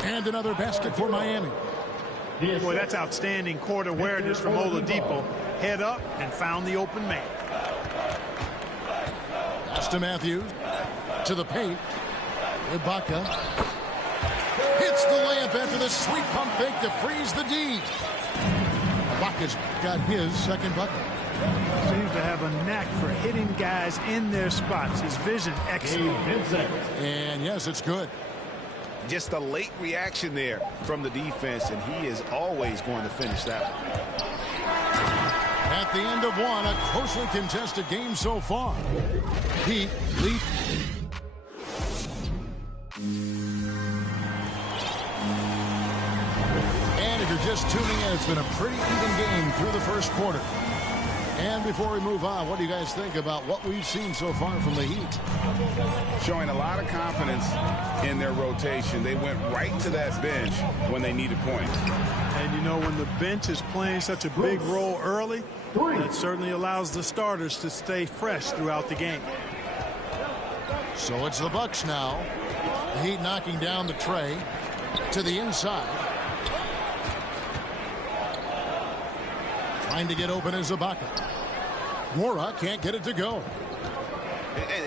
And another basket for Miami. Boy, that's outstanding court awareness from Oladipo. Head up and found the open man. Pass to Matthews. To the paint. Ibaka. Hits the layup after the sweet pump fake to freeze the D. Ibaka's got his second bucket. Seems to have a knack for hitting guys in their spots. His vision excellent. And yes, it's good. Just a late reaction there from the defense, and he is always going to finish that one. At the end of one, a closely contested game so far. Heat lead. And if you're just tuning in, it's been a pretty even game through the first quarter. And before we move on, what do you guys think about what we've seen so far from the Heat? Showing a lot of confidence in their rotation. They went right to that bench when they needed points. And you know, when the bench is playing such a big role early, it certainly allows the starters to stay fresh throughout the game. So it's the Bucks now. The Heat knocking down the tray to the inside. Trying to get open is Ibaka. Mora can't get it to go.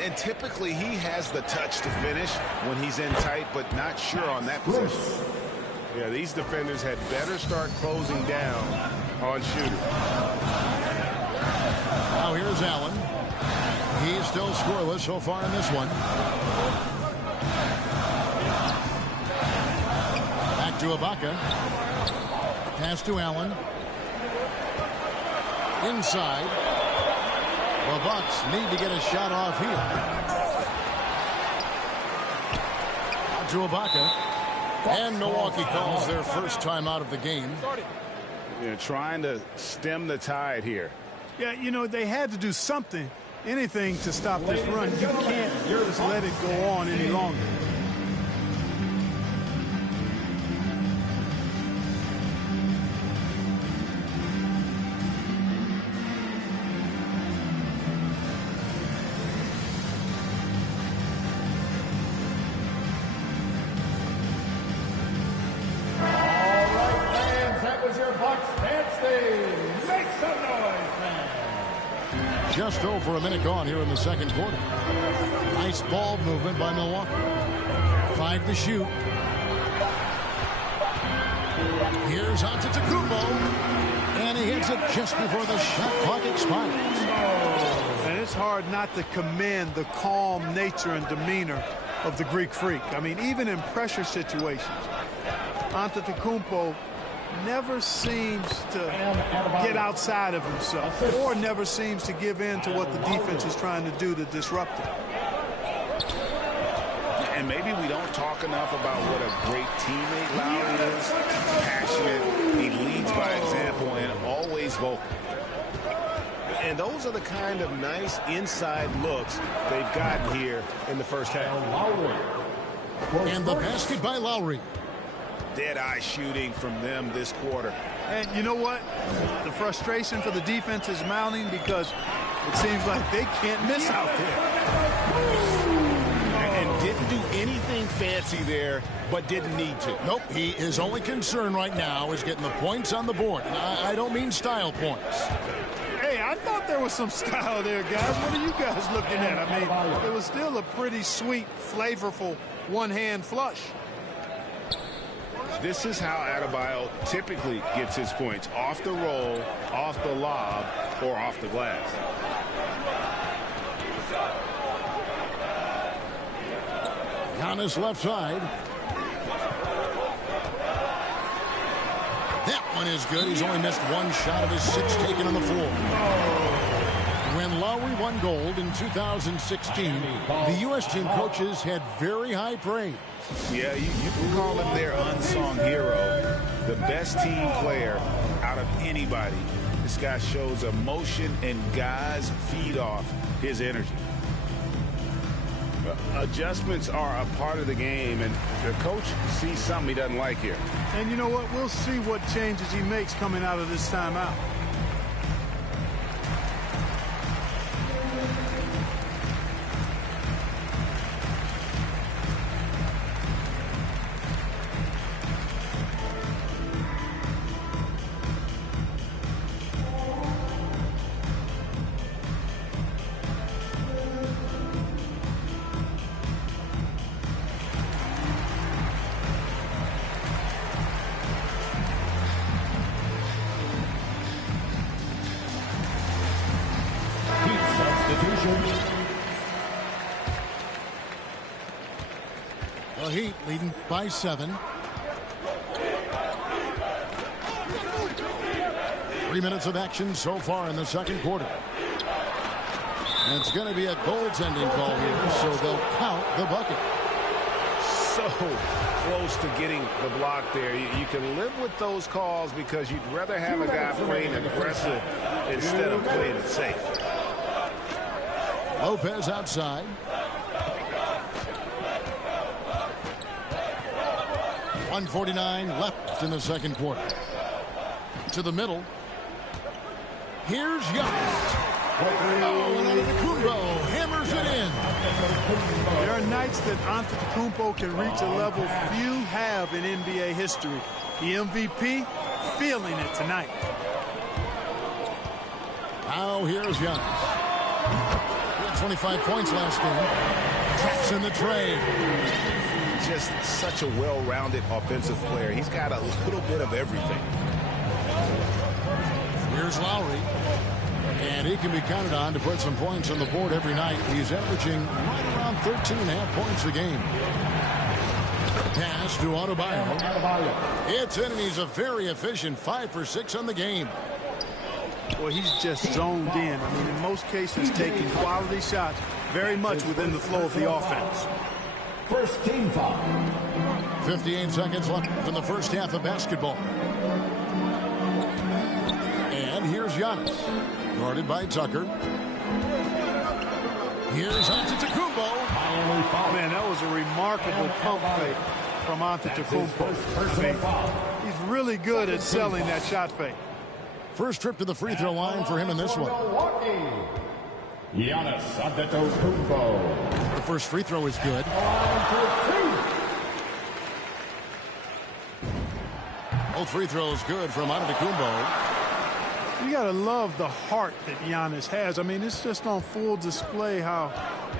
And typically he has the touch to finish when he's in tight, but not sure on that position. Yeah, these defenders had better start closing down on shooters. Now here's Allen. He's still scoreless so far in this one. Back to Ibaka. Pass to Allen. Inside. The Bucks need to get a shot off here. Out to Ibaka. And Milwaukee calls their first time out of the game. They're trying to stem the tide here. Yeah, you know, they had to do something, anything to stop this run. You can't just let it go on any longer. Just over a minute gone here in the second quarter. Nice ball movement by Milwaukee. 5 to shoot. Here's Antetokounmpo. And he hits it just before the shot clock expires. And it's hard not to commend the calm nature and demeanor of the Greek Freak. I mean, even in pressure situations, Antetokounmpo never seems to get outside of himself or never seems to give in to what the defense is trying to do to disrupt him. And maybe we don't talk enough about what a great teammate Lowry is. Passionate, he leads by example, and always vocal. And those are the kind of nice inside looks they've gotten here in the first half. And the basket by Lowry. Dead-eye shooting from them this quarter. And you know what? The frustration for the defense is mounting because it seems like they can't miss out there. And didn't do anything fancy there, but didn't need to. Nope, his only concern right now is getting the points on the board. I don't mean style points. Hey, I thought there was some style there, guys. What are you guys looking at? I mean, it was still a pretty sweet, flavorful one-hand flush. This is how Adebayo typically gets his points. Off the roll, off the lob, or off the glass. Giannis left side. That one is good. He's only missed one shot of his 6 taken on the floor. When Lowry won gold in 2016, the U.S. team coaches had very high praise. Yeah, you can call him their unsung hero, the best team player out of anybody. This guy shows emotion, and guys feed off his energy. Adjustments are a part of the game, and the coach sees something he doesn't like here. And you know what? We'll see what changes he makes coming out of this timeout. The Heat leading by 7. 3 minutes of action so far in the second quarter. And it's going to be a goaltending call here, so they'll count the bucket. So close to getting the block there. You can live with those calls because you'd rather have a guy playing aggressive instead of playing it safe. Lopez outside. .149 left in the second quarter. To the middle. Here's Giannis. Oh, and Antetokounmpo hammers it in. There are nights that Antetokounmpo can reach a level few have in NBA history. The MVP feeling it tonight. Now here's Giannis. He had 25 points last game. Traps in the trade. Just such a well-rounded offensive player. He's got a little bit of everything. Here's Lowry. And he can be counted on to put some points on the board every night. He's averaging right around 13.5 points a game. Pass to Adebayo. It's in, and he's a very efficient 5 for 6 on the game. Well, he's just zoned in. I mean, in most cases, taking quality shots very much within the flow of the offense. First team foul. 58 seconds left in the first half of basketball. And here's Giannis. Guarded by Tucker. Here's Antetokounmpo. Man, that was a remarkable pump fake from Antetokounmpo. He's really good at selling that shot fake. First trip to the free throw line for him in this one. Giannis Antetokounmpo. The first free throw is good. Both free throws good from Antetokounmpo. You got to love the heart that Giannis has. I mean, it's just on full display how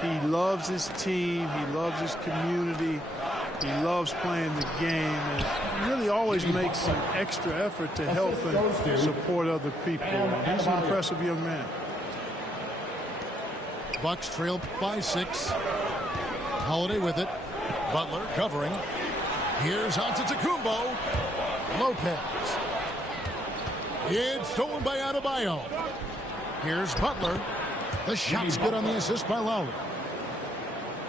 he loves his team, he loves his community, he loves playing the game, and really always makes an extra effort to help and support other people. He's an impressive young man. Bucks trail by 6. Holiday with it. Butler covering. Here's Antetokounmpo. Lopez. It's stolen by Adebayo. Here's Butler. The shot's good on the assist by Lowry.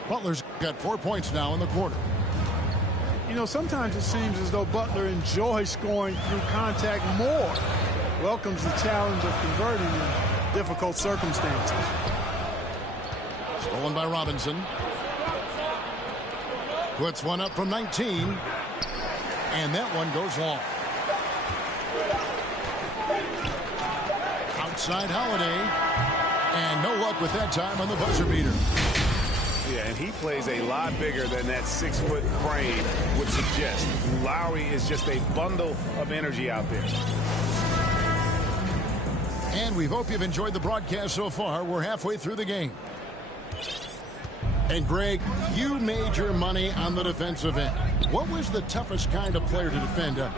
Butler's got 4 points now in the quarter. You know, sometimes it seems as though Butler enjoys scoring through contact more. Welcomes the challenge of converting in difficult circumstances. Stolen by Robinson. Puts one up from 19. And that one goes long. Outside Holiday. And no luck with that time on the buzzer beater. Yeah, and he plays a lot bigger than that 6-foot frame would suggest. Lowry is just a bundle of energy out there. And we hope you've enjoyed the broadcast so far. We're halfway through the game. And Greg, you made your money on the defensive end. What was the toughest kind of player to defend? A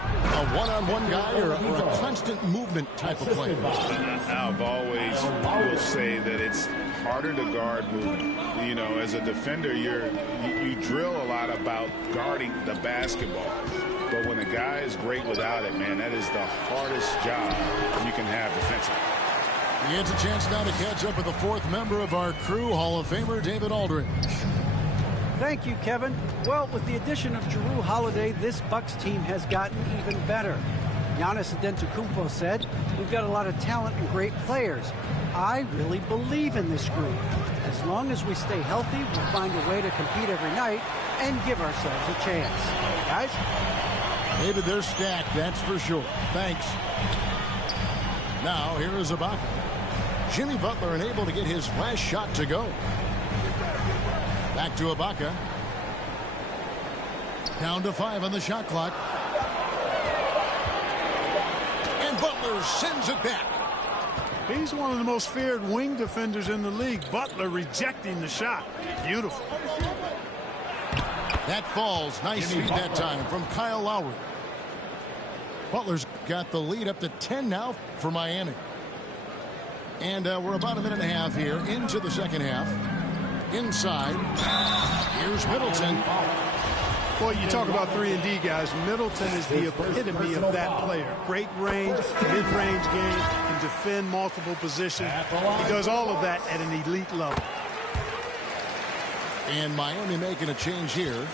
one-on-one guy or a constant movement type of player? I've always will say that it's harder to guard movement. You know, as a defender, you drill a lot about guarding the basketball. But when a guy is great without it, man, that is the hardest job you can have defensively. He gets a chance now to catch up with the 4th member of our crew, Hall of Famer David Aldridge. Thank you, Kevin. Well, with the addition of Jrue Holiday, this Bucks team has gotten even better. Giannis Antetokounmpo said, "We've got a lot of talent and great players. I really believe in this group. As long as we stay healthy, we'll find a way to compete every night and give ourselves a chance." Guys? David, they're stacked, that's for sure. Thanks. Now, here is Ibaka. Jimmy Butler unable to get his last shot to go. Back to Ibaka. Down to 5 on the shot clock. And Butler sends it back. He's one of the most feared wing defenders in the league. Butler rejecting the shot. Beautiful. That falls. Nice feed that time from Kyle Lowry. Butler's got the lead up to 10 now for Miami. And we're about a minute and a half here into the second half. Inside. Here's Middleton. Boy, you talk about 3-and-D guys. Middleton is the epitome of that player. Great range, mid-range game, can defend multiple positions. He does all of that at an elite level. And Miami making a change here.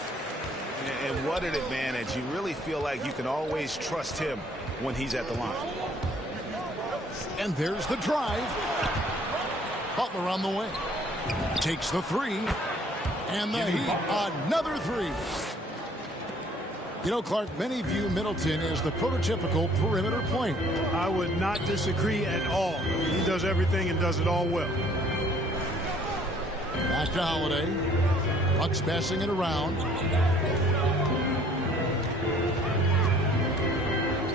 And what an advantage. You really feel like you can always trust him when he's at the line. And there's the drive. Butler on the way. Takes the 3. And the Heat, another 3. You know, Clark, many view Middleton as the prototypical perimeter point. I would not disagree at all. He does everything and does it all well. Back to Holiday. Bucks passing it around.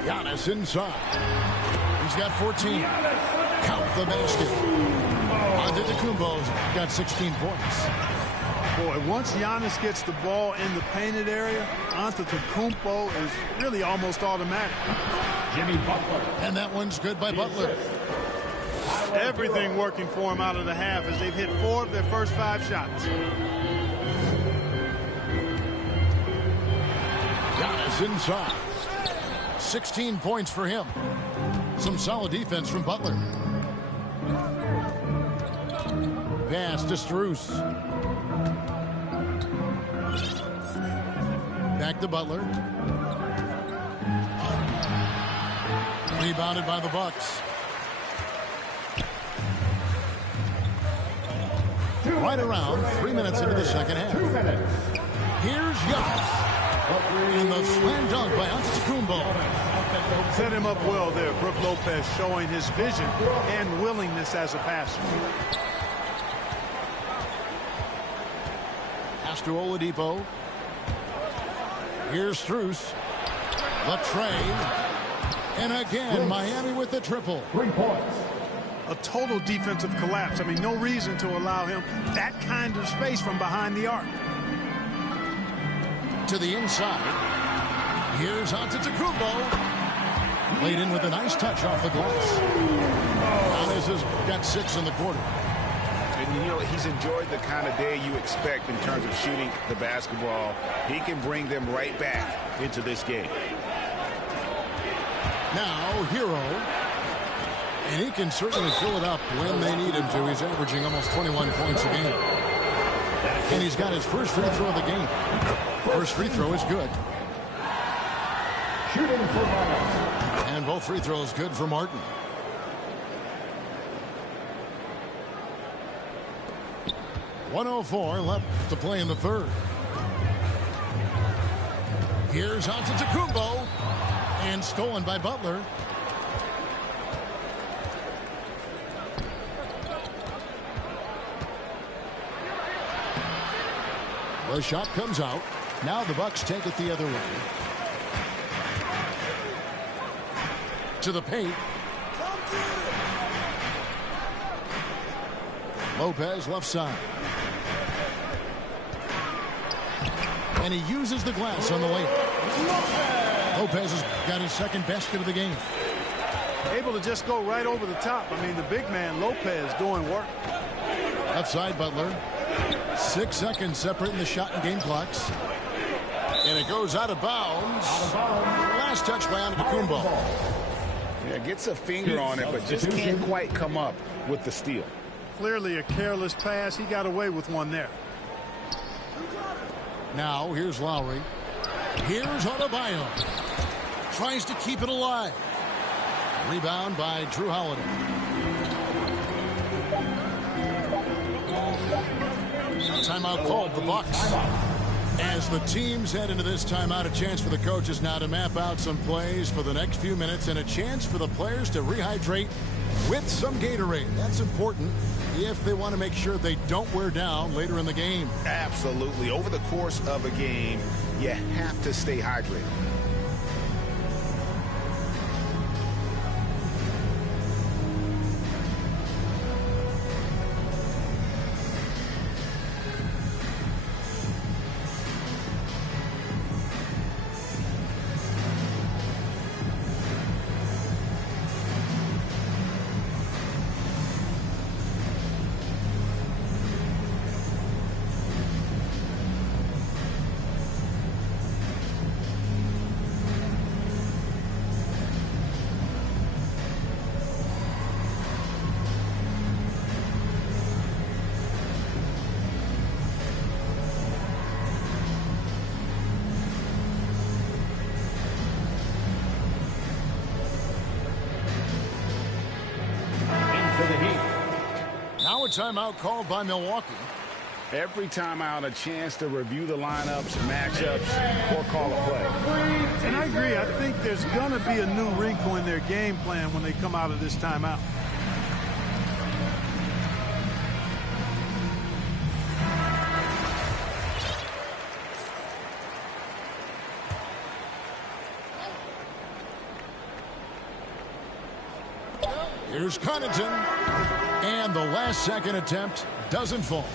Giannis inside. He's got 14. Count the basket. Antetokounmpo's got 16 points. Boy, once Giannis gets the ball in the painted area, Antetokounmpo is really almost automatic. Jimmy Butler. And that one's good by Butler. Everything working for him out of the half as they've hit 4 of their first 5 shots. Giannis inside. 16 points for him. Some solid defense from Butler. Pass to Strus. Back to Butler. Rebounded by the Bucks. Right around 3 minutes into the second half. Here's Giannis. And the slam dunk by Antetokounmpo. Set him up well there. Brook Lopez showing his vision and willingness as a passer. Pass to Oladipo. Here's Strus. Latrey. And again, Miami with the triple. 3 points. A total defensive collapse. I mean, no reason to allow him that kind of space from behind the arc. To the inside. Here's Antetokounmpo. Laid in with a nice touch off the glass. Giannis has got 6 in the quarter. And, you know, he's enjoyed the kind of day you expect in terms of shooting the basketball. He can bring them right back into this game. Now, Hero. And he can certainly fill it up when they need him to. He's averaging almost 21 points a game. And he's got his first free throw of the game. First free throw is good. Shooting for Martin. And both free throws good for Martin. .104 left to play in the third. Here's Antetokounmpo. And stolen by Butler. The shot comes out. Now the Bucks take it the other way. To the paint. Lopez left side. And he uses the glass on the way. Lopez has got his second basket of the game. Able to just go right over the top. I mean, the big man, Lopez, doing work. Left side, Butler. 6 seconds separating the shot and game clocks. And it goes out of bounds. Last touch by Antetokounmpo. Yeah, gets a finger on it, but just can't quite come up with the steal. Clearly a careless pass. He got away with one there. Now, here's Lowry. Here's Adebayo. Tries to keep it alive. Rebound by Drew Holiday. Timeout called the Bucks. As the teams head into this timeout, a chance for the coaches now to map out some plays for the next few minutes and a chance for the players to rehydrate with some Gatorade. That's important if they want to make sure they don't wear down later in the game. Absolutely. Over the course of a game, you have to stay hydrated. Timeout called by Milwaukee. Every timeout, a chance to review the lineups, matchups, or call a play. And I agree. I think there's going to be a new wrinkle in their game plan when they come out of this timeout. Here's Connaughton. And the last second attempt doesn't fall.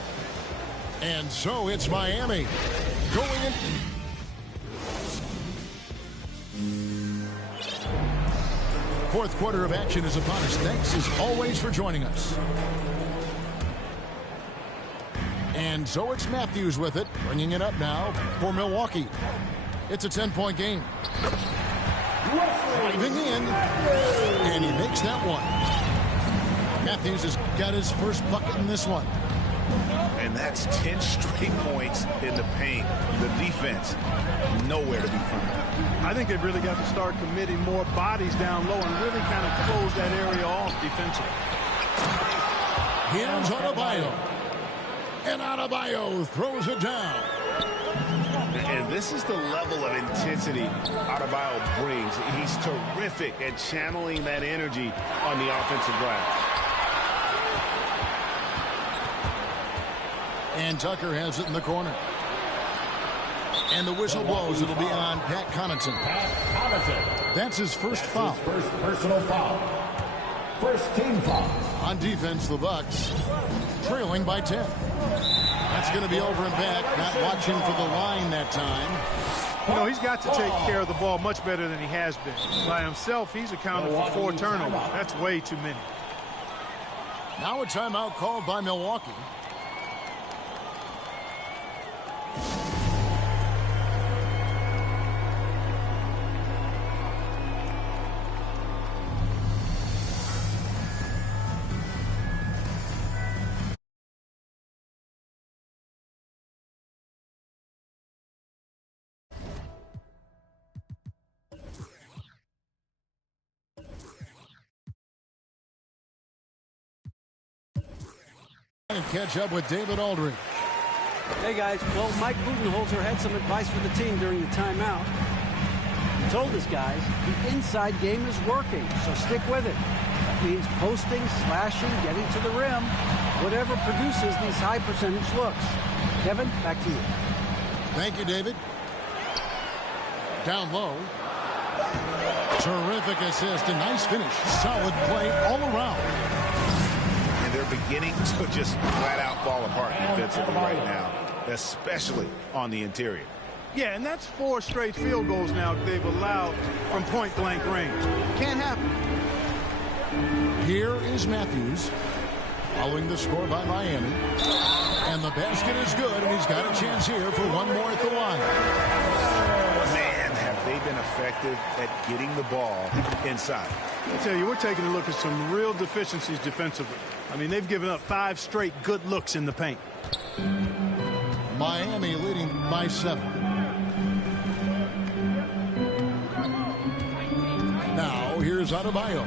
And so it's Miami going in. Fourth quarter of action is upon us. Thanks as always for joining us. And so it's Matthews with it, bringing it up now for Milwaukee. It's a 10-point game. Driving in, and he makes that one. Matthews has got his first bucket in this one. And that's 10 straight points in the paint. The defense, nowhere to be found. I think they've really got to start committing more bodies down low and really kind of close that area off defensively. Here's Adebayo. And Adebayo throws it down. And this is the level of intensity Adebayo brings. He's terrific at channeling that energy on the offensive glass. And Tucker has it in the corner. And the whistle blows. It'll be on Pat Connaughton. That's his first foul. First personal foul. First team foul. On defense, the Bucks trailing by 10. That's going to be over and back. Not watching for the line that time. You know, he's got to take care of the ball much better than he has been. By himself, he's accounted for 4 turnovers. That's way too many. Now a timeout called by Milwaukee. And catch up with David Aldridge. Hey guys, well, Mike Budenholzer had some advice for the team during the timeout. He told his guys the inside game is working, so stick with it. That means posting, slashing, getting to the rim, whatever produces these high percentage looks. Kevin, back to you. Thank you, David. Down low. Terrific assist, a nice finish. Solid play all around. They're beginning to just flat out fall apart defensively right now, especially on the interior. Yeah, and that's 4 straight field goals now they've allowed from point-blank range. Can't happen. Here is Matthews following the score by Miami. And the basket is good, and he's got a chance here for one more at the line. Man, have they been effective at getting the ball inside. I tell you, we're taking a look at some real deficiencies defensively. I mean, they've given up 5 straight good looks in the paint. Miami leading by 7. Now, here's Adebayo.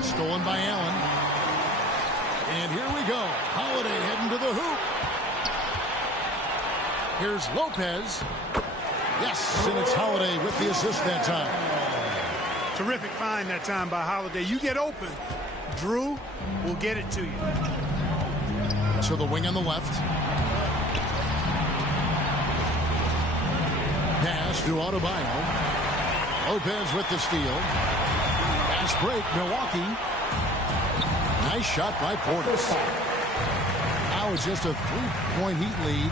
Stolen by Allen. And here we go. Holiday heading to the hoop. Here's Lopez. Yes, and it's Holiday with the assist that time. Terrific find that time by Holiday. You get open, Drew will get it to you. To the wing on the left. Pass to Adebayo. Lopez with the steal. Fast break, Milwaukee. Nice shot by Portis. Now it's just a 3-point Heat lead.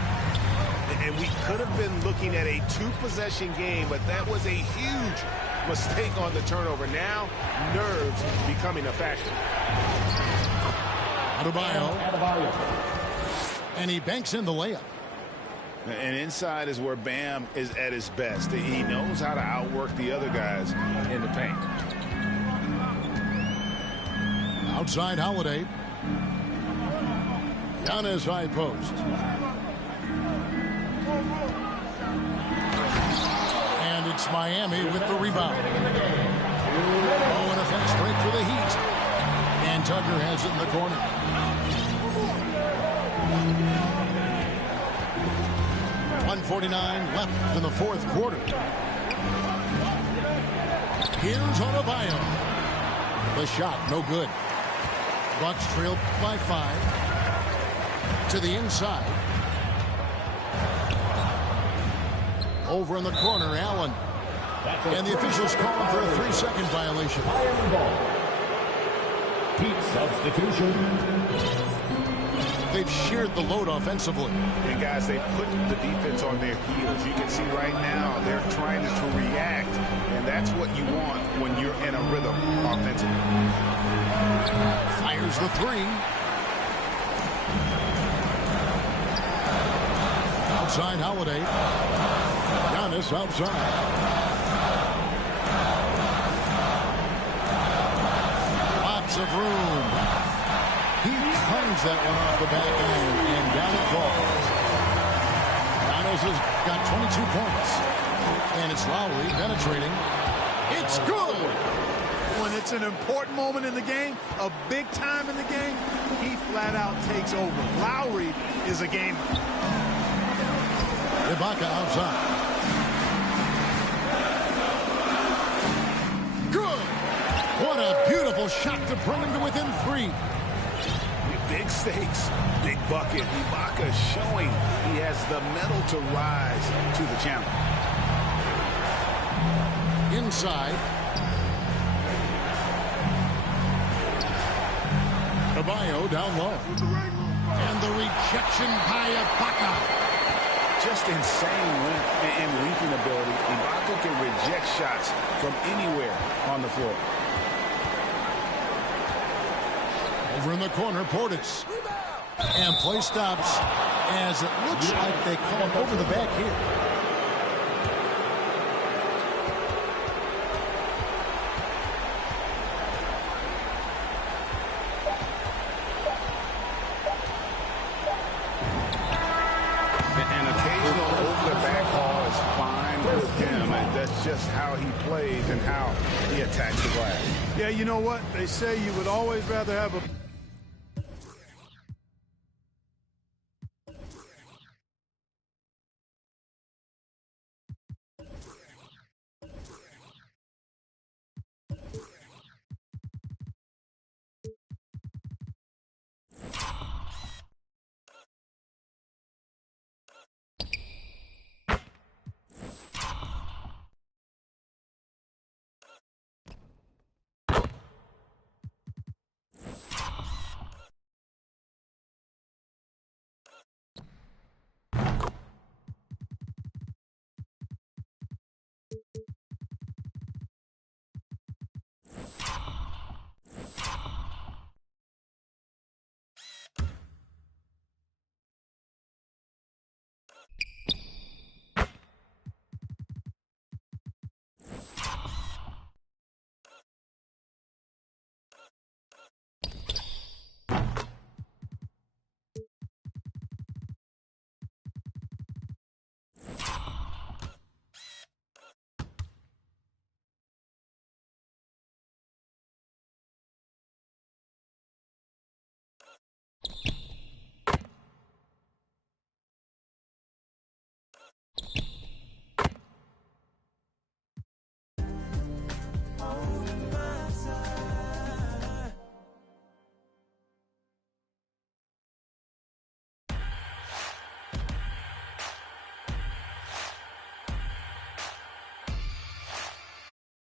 And we could have been looking at a 2-possession game, but that was a huge mistake on the turnover. Now, nerves becoming a factor. Adebayo. And he banks in the layup. And inside is where Bam is at his best. He knows how to outwork the other guys in the paint. Outside Holiday. Giannis high post. And it's Miami with the rebound. Oh, and a fast break for the Heat. And Tucker has it in the corner. .149 left in the 4th quarter. Here's Adebayo. The shot, no good. Bucks trail by 5. To the inside. Over in the corner, Allen. And the officials calling for a 3-second violation. Heat substitution. They've sheared the load offensively. And guys, they put the defense on their heels. You can see right now they're trying to react, and that's what you want when you're in a rhythm offensively. Fires the 3. Outside Holiday. Giannis outside. Lots of room. He cleans that one off the back end, and down it falls. Giannis has got 22 points. And it's Lowry penetrating. It's good! When it's an important moment in the game, a big time in the game, he flat out takes over. Lowry is a gamer. Ibaka outside. Good! What a beautiful shot to bring him to within 3. Big stakes, big bucket. Ibaka showing he has the mettle to rise to the challenge. inside. Adebayo down low. And the rejection by Ibaka. Just insane length and leaping ability. Ibaka can reject shots from anywhere on the floor. Over in the corner, Portis. And play stops as it looks like they call him over the back here. Just how he plays and how he attacks the glass. Yeah, you know what? They say you would always rather have a